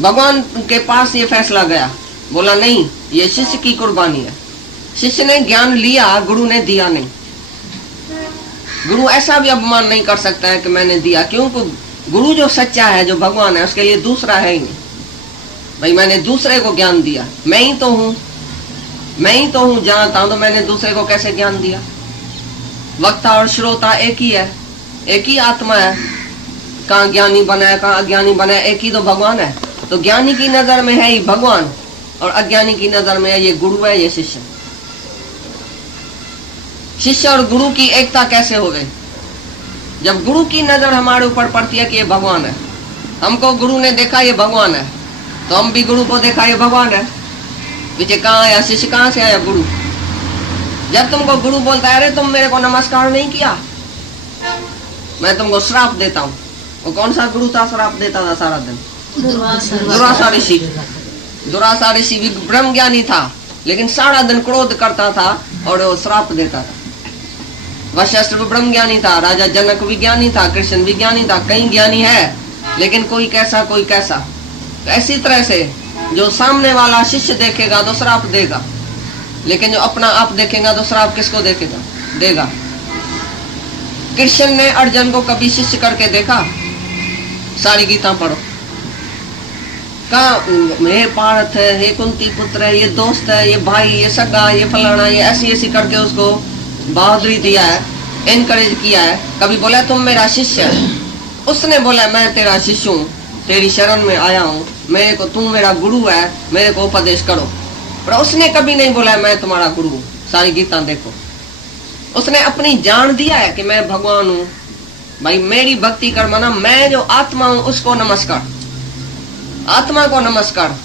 भगवान के पास ये फैसला गया, बोला नहीं, ये शिष्य की कुर्बानी है। शिष्य ने ज्ञान लिया, गुरु ने दिया नहीं। गुरु ऐसा भी अपमान नहीं कर सकता है कि मैंने दिया, क्योंकि गुरु जो सच्चा है, जो भगवान है, उसके लिए दूसरा है ही नहीं। भाई मैंने दूसरे को ज्ञान दिया, मैं ही तो हूँ, मैं ही तो हूँ, जानता हूं, तो मैंने दूसरे को कैसे ज्ञान दिया? वक्ता और श्रोता एक ही है, एक ही आत्मा है। कहाँ ज्ञानी बनाया, कहाँ अज्ञानी बनाया, एक ही तो भगवान है। तो ज्ञानी की नजर में है ही भगवान, और अज्ञानी की नजर में है ये गुरु है, ये शिष्य। शिष्य और गुरु की एकता कैसे हो गई? जब गुरु की नजर हमारे ऊपर पड़ती है कि ये भगवान है, हमको गुरु ने देखा ये भगवान है, तो हम भी गुरु को देखा ये भगवान है। पीछे कहाँ आया शिष्य, कहाँ से आया गुरु? जब तुमको गुरु बोलता है अरे तुम मेरे को नमस्कार नहीं किया, मैं तुमको श्राप देता हूँ। वो कौन सा गुरु था श्राप देता था सारा दिन? दुरासा ऋषि। दुरासा ऋषि भी ब्रह्म ज्ञानी था, लेकिन सारा दिन क्रोध करता था और वो श्राप देता था। वशिष्ठ भी ब्रह्म ज्ञानी था, राजा जनक भी ज्ञानी था, कृष्ण भी ज्ञानी था, कई ज्ञानी है, लेकिन कोई कैसा कोई कैसा। तो ऐसी तरह से जो सामने वाला शिष्य देखेगा तो श्राप देगा, लेकिन जो अपना आप देखेगा तो श्राप किसको देखेगा? देगा। कृष्ण ने अर्जुन को कभी शिष्य करके देखा? सारी गीता पढ़ो, कहा हे पार्थ है, हे कुंती पुत्र है, ये दोस्त है, ये भाई, ये सगा, ये फलाना, ये ऐसी ऐसी करके उसको बहादुरी दिया है, एनकरेज किया है। कभी बोला तुम मेरा शिष्य है? उसने बोला मैं तेरा शिष्य हूँ, तेरी शरण में आया हूँ, मेरे को तू मेरा गुरु है, मेरे को उपदेश करो। पर उसने कभी नहीं बोला मैं तुम्हारा गुरु हूँ। सारी गीता देखो, उसने अपनी जान दिया है कि मैं भगवान हूँ। भाई मेरी भक्ति कर, माना मैं जो आत्मा हूँ उसको नमस्कार, आत्मा को नमस्कार।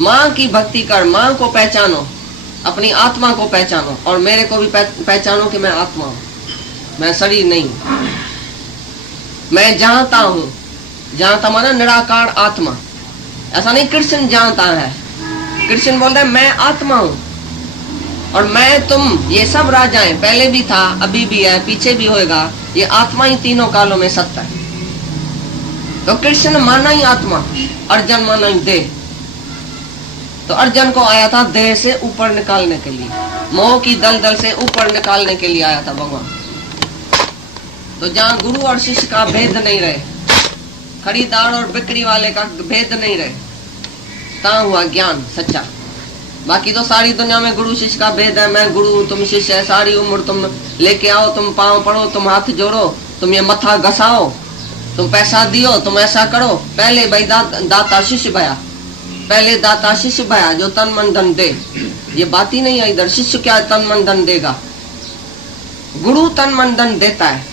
माँ की भक्ति कर, माँ को पहचानो, अपनी आत्मा को पहचानो, और मेरे को भी पहचानो कि मैं आत्मा हूँ, मैं शरीर नहीं हूँ। मैं जानता हूँ, जानता माना निराकार आत्मा। ऐसा नहीं कृष्ण जानता है, कृष्ण बोलता है मैं आत्मा हूँ, और मैं तुम ये सब राजाएं, पहले भी था, अभी भी है, पीछे भी होएगा, ये आत्मा ही तीनों कालों में सत्य है। तो कृष्ण माना ही आत्मा, अर्जुन माना ही देह। तो अर्जुन को आया था देह से ऊपर निकालने के लिए, मोह की दलदल से ऊपर निकालने के लिए आया था भगवान। तो जहाँ गुरु और शिष्य का भेद नहीं रहे, खरीदार और बिक्री वाले का भेद नहीं रहे, तहाँ हुआ ज्ञान सच्चा। बाकी तो सारी दुनिया में गुरु शिष्य का भेद है, मैं गुरु तुम शिष्य है, सारी उम्र तुम लेके आओ, तुम पाँव पड़ो, तुम हाथ जोड़ो, तुम ये मथा घसाओ, तुम पैसा दियो, तुम ऐसा करो। पहले भाई दाता शिष्य भया, पहले दाता शिष्य भया जो तन मन धन दे। ये बात ही नहीं है इधर, शिष्य क्या तन मन धन देगा? गुरु तन मन धन देता है,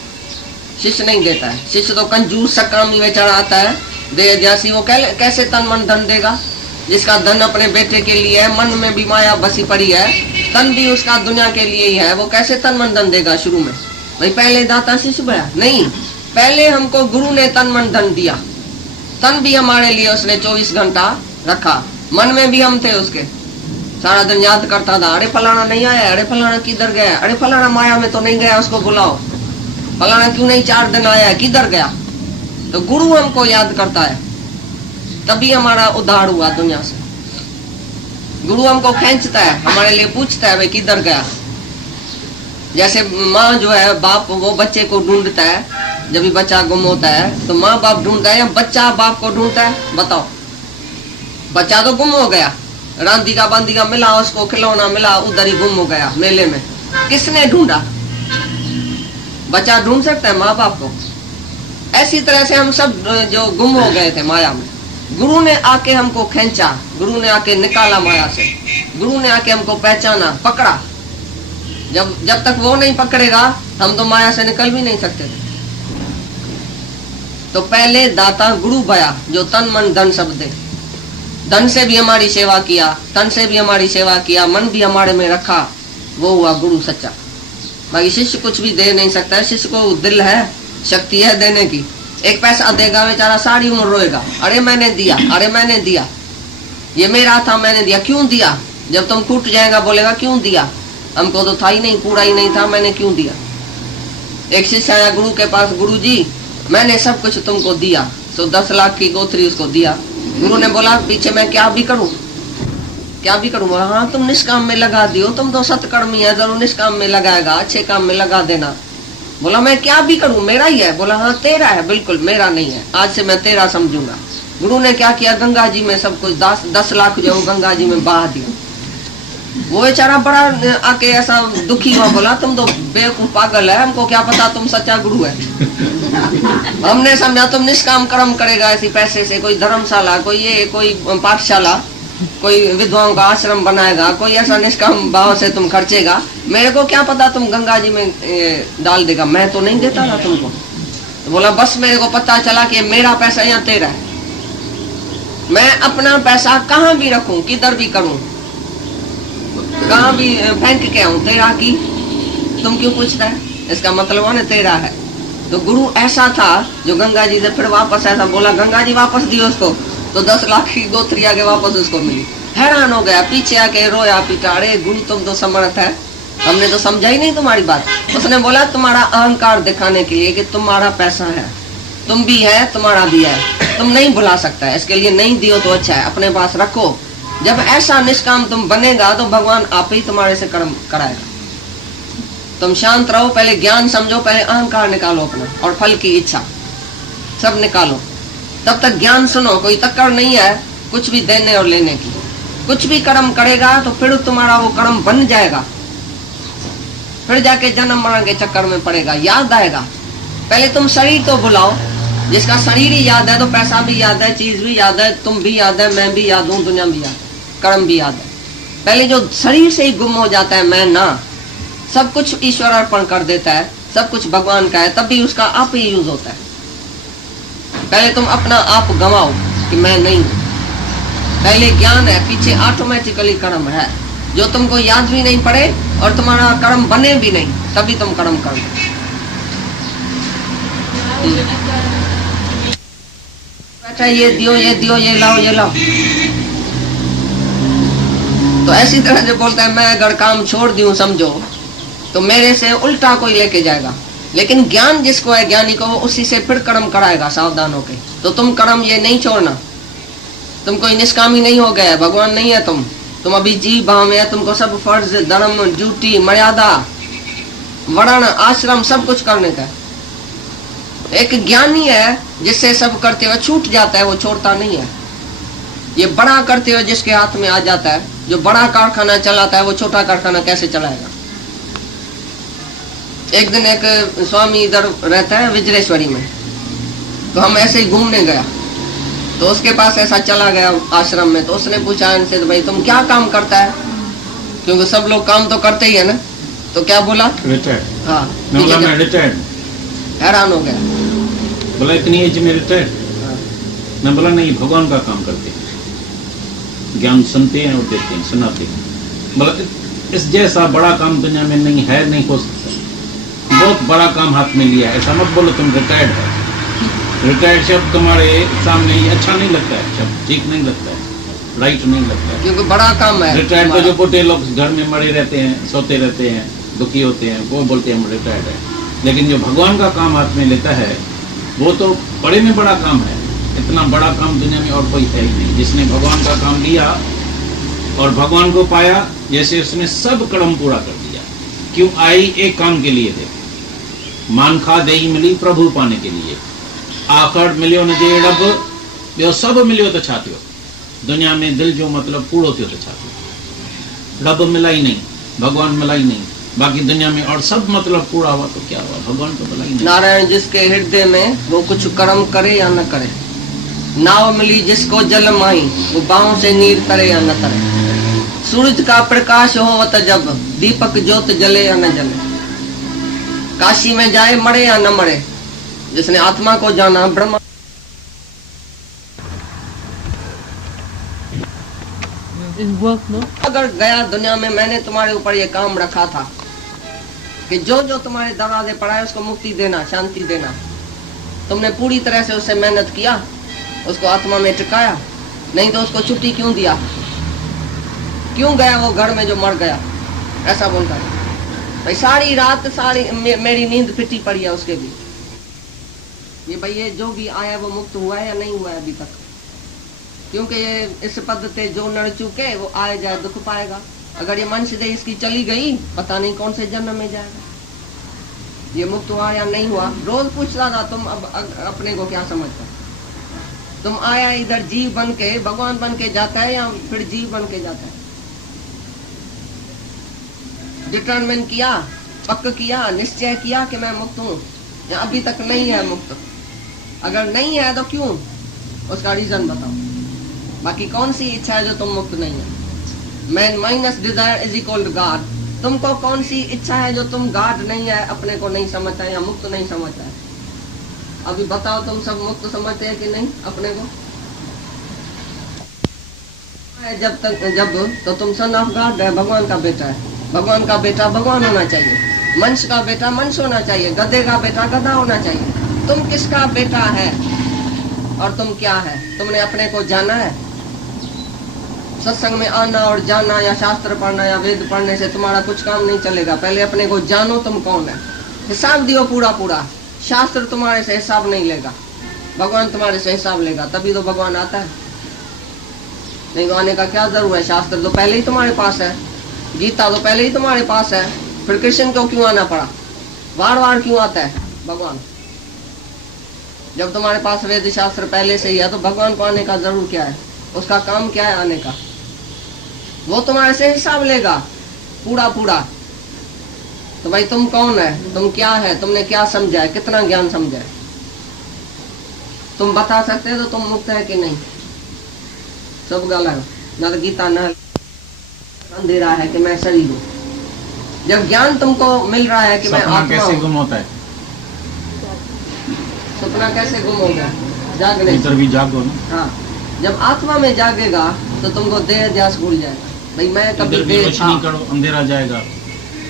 शिष्य नहीं देता है। शिष्य तो कंजूस सकामी बेचारा आता है दे जैसी, वो कैसे तन मन धन देगा? जिसका धन अपने बेटे के लिए है, मन में भी माया बसी पड़ी है, तन भी उसका दुनिया के लिए ही है, वो कैसे तन मन धन देगा शुरू में? भाई पहले दाता शिष्य भया नहीं, पहले हमको गुरु ने तन मन धन दिया। तन भी हमारे लिए उसने 24 घंटा रखा, मन में भी हम थे उसके, सारा दिन याद करता था, अरे फलाना नहीं आया, अरे फलाना किधर गया, अरे फलाना माया में तो नहीं गया, उसको बुलाओ, फलाना क्यों नहीं 4 दिन आया, किधर गया। तो गुरु हमको याद करता है, तभी हमारा उद्धार हुआ दुनिया से। गुरु हमको खींचता है, हमारे लिए पूछता है भाई किधर गया। जैसे माँ जो है, बाप वो बच्चे को ढूंढता है, जब भी बच्चा गुम होता है तो माँ बाप ढूंढता है या बच्चा बाप को ढूंढता है, बताओ। बच्चा तो गुम हो गया, रांधिका बांधिका मिला, उसको खिलौना मिला, उधर ही गुम हो गया मेले में। किसने ढूंढा? बच्चा ढूंढ सकता है माँ बाप को। ऐसी तरह से हम सब जो गुम हो गए थे माया में, गुरु ने आके हमको खींचा, गुरु ने आके निकाला माया से, गुरु ने आके हमको पहचाना, पकड़ा। जब तक वो नहीं पकड़ेगा हम तो माया से निकल भी नहीं सकते थे। तो पहले दाता गुरु भया, जो तन मन धन सब दे। धन से भी हमारी सेवा किया, तन से भी हमारी सेवा किया, मन भी हमारे में रखा, वो हुआ गुरु सच्चा। बाकी शिष्य कुछ भी दे नहीं सकता है। शिष्य को दिल है, शक्ति है देने की। एक पैसा देगा बेचारा सारी उम्र रोएगा, अरे मैंने दिया, अरे मैंने दिया, ये मेरा था मैंने दिया। क्यों दिया? जब तुम टूट जाएगा बोलेगा क्यों दिया, हमको तो था ही नहीं, कूड़ा ही नहीं था, मैंने क्यों दिया। एक शिष्य आया गुरु के पास, गुरु जी मैंने सब कुछ तुमको दिया। तो 10 लाख की गोथरी उसको दिया। गुरु ने बोला पीछे मैं क्या भी करूं, क्या भी करूं? बोला हाँ तुम निष्काम में लगा दियो, तुम तो सत्कर्मी है, जरूर निष्काम में लगाएगा, अच्छे काम में लगा देना। बोला मैं क्या भी करूं, मेरा ही है। बोला हाँ तेरा है, बिल्कुल मेरा नहीं है, आज से मैं तेरा समझूंगा। गुरु ने क्या किया, गंगा जी में सब कुछ 10 लाख जो गंगा जी में बहा दिया। वो बेचारा बड़ा आके ऐसा दुखी हुआ, बोला तुम तो बेवकूफ पागल है, हमको क्या पता तुम सच्चा गुरु है। हमने समझा तुम निष्काम कर्म करेगा ऐसी पैसे से, कोई धर्मशाला, कोई ये, कोई पाठशाला, कोई विधवाओं का आश्रम बनाएगा, कोई ऐसा निष्काम भाव से तुम खर्चेगा। मेरे को क्या पता तुम गंगा जी में डाल देगा, मैं तो नहीं देता था तुमको। तो बोला बस मेरे को पता चला कि मेरा पैसा यहाँ तेरा है, मैं अपना पैसा कहाँ भी रखूं, किधर भी करूं, कहाँ भी फेंक के आऊं, तेरा की तुम क्यों पूछता है? इसका मतलब है तेरा है। तो गुरु ऐसा था जो गंगा जी से फिर वापस ऐसा बोला, गंगा जी वापस दियो उसको। तो 10 लाख की गोथरी आके वापस उसको मिली। हैरान हो गया, पीछे आके रोया पीटा, अरे गुरु तुम तो समर्थ है, हमने तो समझा ही नहीं तुम्हारी बात। उसने बोला तुम्हारा अहंकार दिखाने के लिए कि तुम्हारा पैसा है, तुम भी है, तुम्हारा भी है, तुम नहीं भुला सकता है, इसके लिए नहीं दियो तो अच्छा है, अपने पास रखो। जब ऐसा निष्काम तुम बनेगा तो भगवान आप ही तुम्हारे से कर्म कराएगा। तुम शांत रहो, पहले ज्ञान समझो, पहले अहंकार निकालो अपना, और फल की इच्छा सब निकालो। तब तक ज्ञान सुनो, कोई तक्कर नहीं है कुछ भी देने और लेने की। कुछ भी कर्म करेगा तो फिर तुम्हारा वो कर्म बन जाएगा, फिर जाके जन्म मरण के चक्कर में पड़ेगा, याद आएगा। पहले तुम शरीर तो भुलाओ, जिसका शरीर ही याद है तो पैसा भी याद है, चीज भी याद है, तुम भी याद है, मैं भी याद हूँ, दुनिया भी याद है, कर्म भी याद है। पहले जो शरीर से ही गुम हो जाता है, मैं ना, सब कुछ ईश्वर अर्पण कर देता है, सब कुछ भगवान का है, तभी उसका आप ही यूज होता है। पहले तुम अपना आप गंवाओ कि मैं नहीं हूं। पहले ज्ञान है, पीछे ऑटोमेटिकली कर्म है, जो तुमको याद भी नहीं पड़े और तुम्हारा कर्म बने भी नहीं, तभी तुम कर्म करो। अच्छा ये दियो, ये दियो, ये लाओ, ये लाओ। तो ऐसी तरह से बोलता है, मैं अगर काम छोड़ दूं समझो तो मेरे से उल्टा कोई लेके जाएगा। लेकिन ज्ञान जिसको है, ज्ञानी को, वो उसी से फिर कर्म कराएगा सावधान होके। तो तुम कर्म ये नहीं छोड़ना, तुम कोई निष्कामी नहीं हो गया, भगवान नहीं है तुम अभी जीव भाव में है। तुमको सब फर्ज, धर्म, ड्यूटी, मर्यादा, वर्ण, आश्रम सब कुछ करने का। एक ज्ञानी है जिससे सब करते हुए छूट जाता है, वो छोड़ता नहीं है। ये बड़ा करते हुए जिसके हाथ में आ जाता है, जो बड़ा कारखाना चलाता है, वो छोटा कारखाना कैसे चलाएगा। एक दिन एक स्वामी इधर रहता है विजरेश्वरी में, तो हम ऐसे ही घूमने गया, तो उसके पास ऐसा चला गया आश्रम में। तो उसने पूछा इनसे, तो भाई तुम क्या काम करता है, क्योंकि सब लोग काम तो करते ही है ना। तो क्या बोला, रिटायर्ड। हाँ, हैरान हो गया, बोला इतनी एज में रिटायर्ड। मैं बोला नहीं, भगवान का काम करते हैं, ज्ञान सुनते हैं और देते हैं, सुनाते हैं। बोला इस जैसा बड़ा काम दुनिया में नहीं है, नहीं हो सकता, बहुत बड़ा काम हाथ में लिया है, ऐसा मत बोलो तुम रिटायर्ड है। रिटायर्ड शब्द तुम्हारे सामने ही अच्छा नहीं लगता है, शब्द ठीक नहीं लगता है। राइट नहीं लगता है। क्योंकि बड़ा काम है। रिटायर्ड तो जो बुढ़े लोग घर में मरे रहते हैं, सोते रहते हैं, दुखी होते हैं, वो बोलते हैं हम रिटायर्ड है। लेकिन जो भगवान का काम हाथ में लेता है वो तो बड़े में बड़ा काम है। इतना बड़ा काम दुनिया में और कोई है ही नहीं। जिसने भगवान का काम लिया और भगवान को पाया, जैसे उसने सब कर्म पूरा कर दिया। क्यों आई? एक काम के लिए थे, मान खा दही मिली प्रभु पाने के लिए। आखिर मिलियो न जे रब, ॿियो सभु मिलियो त छा थियो? दुनिया में दिल जो मतलब पूरो थियो त छा थियो? रब मिला ही नहीं, भगवान मिला ही नहीं, बाकी दुनिया में और सब मतलब पूरा हुआ तो क्या हुआ? भगवान तो मिला ही नहीं। नारायण जिसके हृदय में, वो कुछ कर्म करे या न करे। नाव मिली जिसको जल माई, वो बाहों से नीर तरे या न तरे। सूरज का प्रकाश हो त जब, दीपक ज्योत जले या न जले। काशी में जाए मरे या न मरे, जिसने आत्मा को जाना ब्रह्म। अगर गया दुनिया में, मैंने तुम्हारे ऊपर ये काम रखा था कि जो जो तुम्हारे दरवाजे पड़ा है उसको मुक्ति देना, शांति देना। तुमने पूरी तरह से उससे मेहनत किया, उसको आत्मा में टिकाया, नहीं तो उसको छुट्टी क्यों दिया? क्यों गया वो घर में जो मर गया? ऐसा बोलता है भाई सारी रात मेरी नींद फिटी पड़ी है उसके भी। ये भाई ये जो भी आया वो मुक्त हुआ है या नहीं हुआ है अभी तक? क्योंकि ये इस पद से जो नर चुके वो आए जाए दुख पाएगा। अगर ये मनुष्य देह इसकी चली गई, पता नहीं कौन से जन्म में जाएगा। ये मुक्त हुआ या नहीं हुआ? रोज पूछता था तुम अब अपने को क्या समझता? तुम आया इधर जीव बन के, भगवान बन के जाता है या फिर जीव बन के जाता है? डिटरमिन किया, पक्का किया, निश्चय किया कि मैं मुक्त हूँ, या अभी तक नहीं है मुक्त? अगर नहीं है तो क्यों? उसका रीजन बताओ। बाकी कौन सी इच्छा है जो तुम मुक्त नहीं है? Man minus desire is equal to God. तुमको कौन सी इच्छा है जो तुम गॉड नहीं है, अपने को नहीं समझता है या मुक्त नहीं समझता है? अभी बताओ, तुम सब मुक्त समझते हैं कि नहीं अपने को? जब तो तुम सन ऑफ गॉड है, भगवान का बेटा है। भगवान का बेटा भगवान होना चाहिए, मनुष्य का बेटा मनुष्य होना चाहिए, गधे का बेटा गधा होना चाहिए। तुम किसका बेटा है और तुम क्या है? तुमने अपने को जाना है? सत्संग में आना और जाना या शास्त्र पढ़ना या वेद पढ़ने से तुम्हारा कुछ काम नहीं चलेगा। पहले अपने को जानो तुम कौन है, हिसाब दियो पूरा पूरा। शास्त्र तुम्हारे से हिसाब नहीं लेगा, भगवान तुम्हारे से हिसाब लेगा, तभी तो भगवान आता है। नहीं तो आने का क्या जरूर है? शास्त्र तो पहले ही तुम्हारे पास है, गीता तो पहले ही तुम्हारे पास है, फिर कृष्ण को क्यों आना पड़ा? बार बार क्यों आता है भगवान? जब तुम्हारे पास वेद शास्त्र पहले से ही है तो भगवान को आने का जरूर क्या है? उसका काम क्या है आने का? वो तुम्हारे से हिसाब लेगा पूरा पूरा। तो भाई तुम कौन है, तुम क्या है, तुमने क्या समझा है, कितना ज्ञान समझा है? तुम बता सकते हो तो तुम मुक्त है कि नहीं? सब गलत, न तो गीता न अंधेरा है कि मैं शरीर हूँ। जब ज्ञान तुमको मिल रहा है कि मैं आत्मा कैसे गुम होता है? सपना कैसे गुम होगा? जागने इधर भी जागो ना। हाँ, जब आत्मा में जागेगा तो तुमको देह ध्यास भूल जाएगा। भाई मैं कभी इधर भी रोशनी करो अंधेरा जाएगा,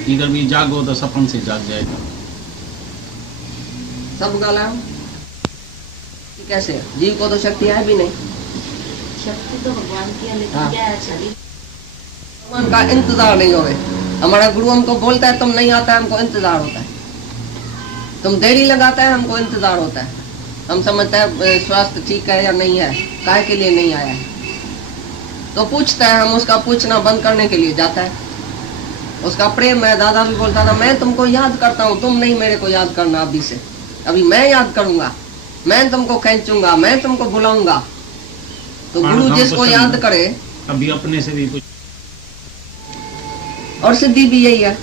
इधर भी जागो तो सपन से जाग जाएगा। सब गाला कैसे? जीव को तो शक्ति है भी नहीं। शक्ति तो भगवान की है, लेकिन क्या है शरीर? भगवान का इंतजार नहीं होवे। हमारा गुरु हमको बोलता है तुम नहीं आता है, हमको इंतजार होता है। तुम देरी लगाता है, हमको इंतजार होता है। हम समझते हैं स्वास्थ्य ठीक है या नहीं है, काहे के लिए नहीं आया है, तो पूछता है। हम उसका पूछना बंद करने के लिए जाता है। उसका प्रेम है। दादा भी बोलता था मैं तुमको याद करता हूँ, तुम नहीं मेरे को याद करना अभी से। अभी मैं याद करूंगा, मैं तुमको खींचूंगा, मैं तुमको बुलाऊंगा। तो गुरु जिसको याद करे, अभी अपने से भी कुछ और सिद्धि भी यही है।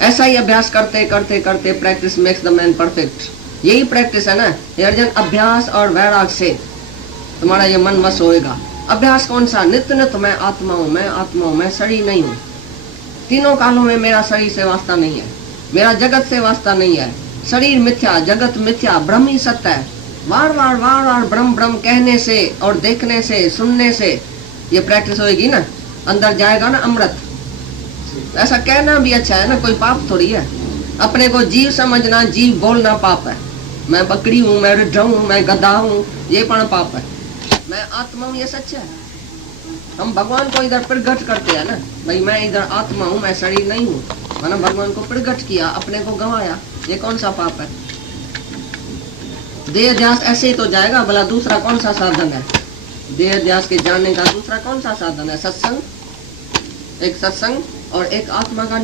ऐसा ही अभ्यास करते करते करते practice makes the man perfect. यही प्रैक्टिस है ना ये अर्जुन। अभ्यास और वैराग से तुम्हारा ये मन वश होएगा। अभ्यास कौन सा? नित्य नित्य मैं आत्मा हूँ, मैं आत्मा हूँ, मैं शरीर नहीं हूँ। तीनों कालों में मेरा शरीर से वास्ता नहीं है, मेरा जगत से वास्ता नहीं है। शरीर मिथ्या, जगत मिथ्या, ब्रह्म ही सत्य है। बार बार ब्रह्म ब्रह्म कहने से और देखने से सुनने से ये प्रैक्टिस होएगी ना, अंदर जाएगा ना अमृत। ऐसा कहना भी अच्छा है ना, कोई पाप थोड़ी है। अपने को जीव समझना, जीव बोलना पाप है। मैं बकरी हूँ, मैं रिड्ढा हूँ, मैं गधा हूँ, ये पण पाप है। मैं आत्मा हूँ, ये सच है। हम भगवान को इधर प्रगट करते हैं ना, भाई मैं इधर आत्मा हूँ, मैं शरीर नहीं हूँ। मैंने भगवान को प्रगट किया, अपने को गंवाया, ये कौन सा पाप है? देह ध्यास ऐसे ही तो जाएगा, भला दूसरा कौन सा साधन है? देह ध्यास के जानने का दूसरा कौन सा साधन है? सत्संग, एक सत्संग और एक आत्मा का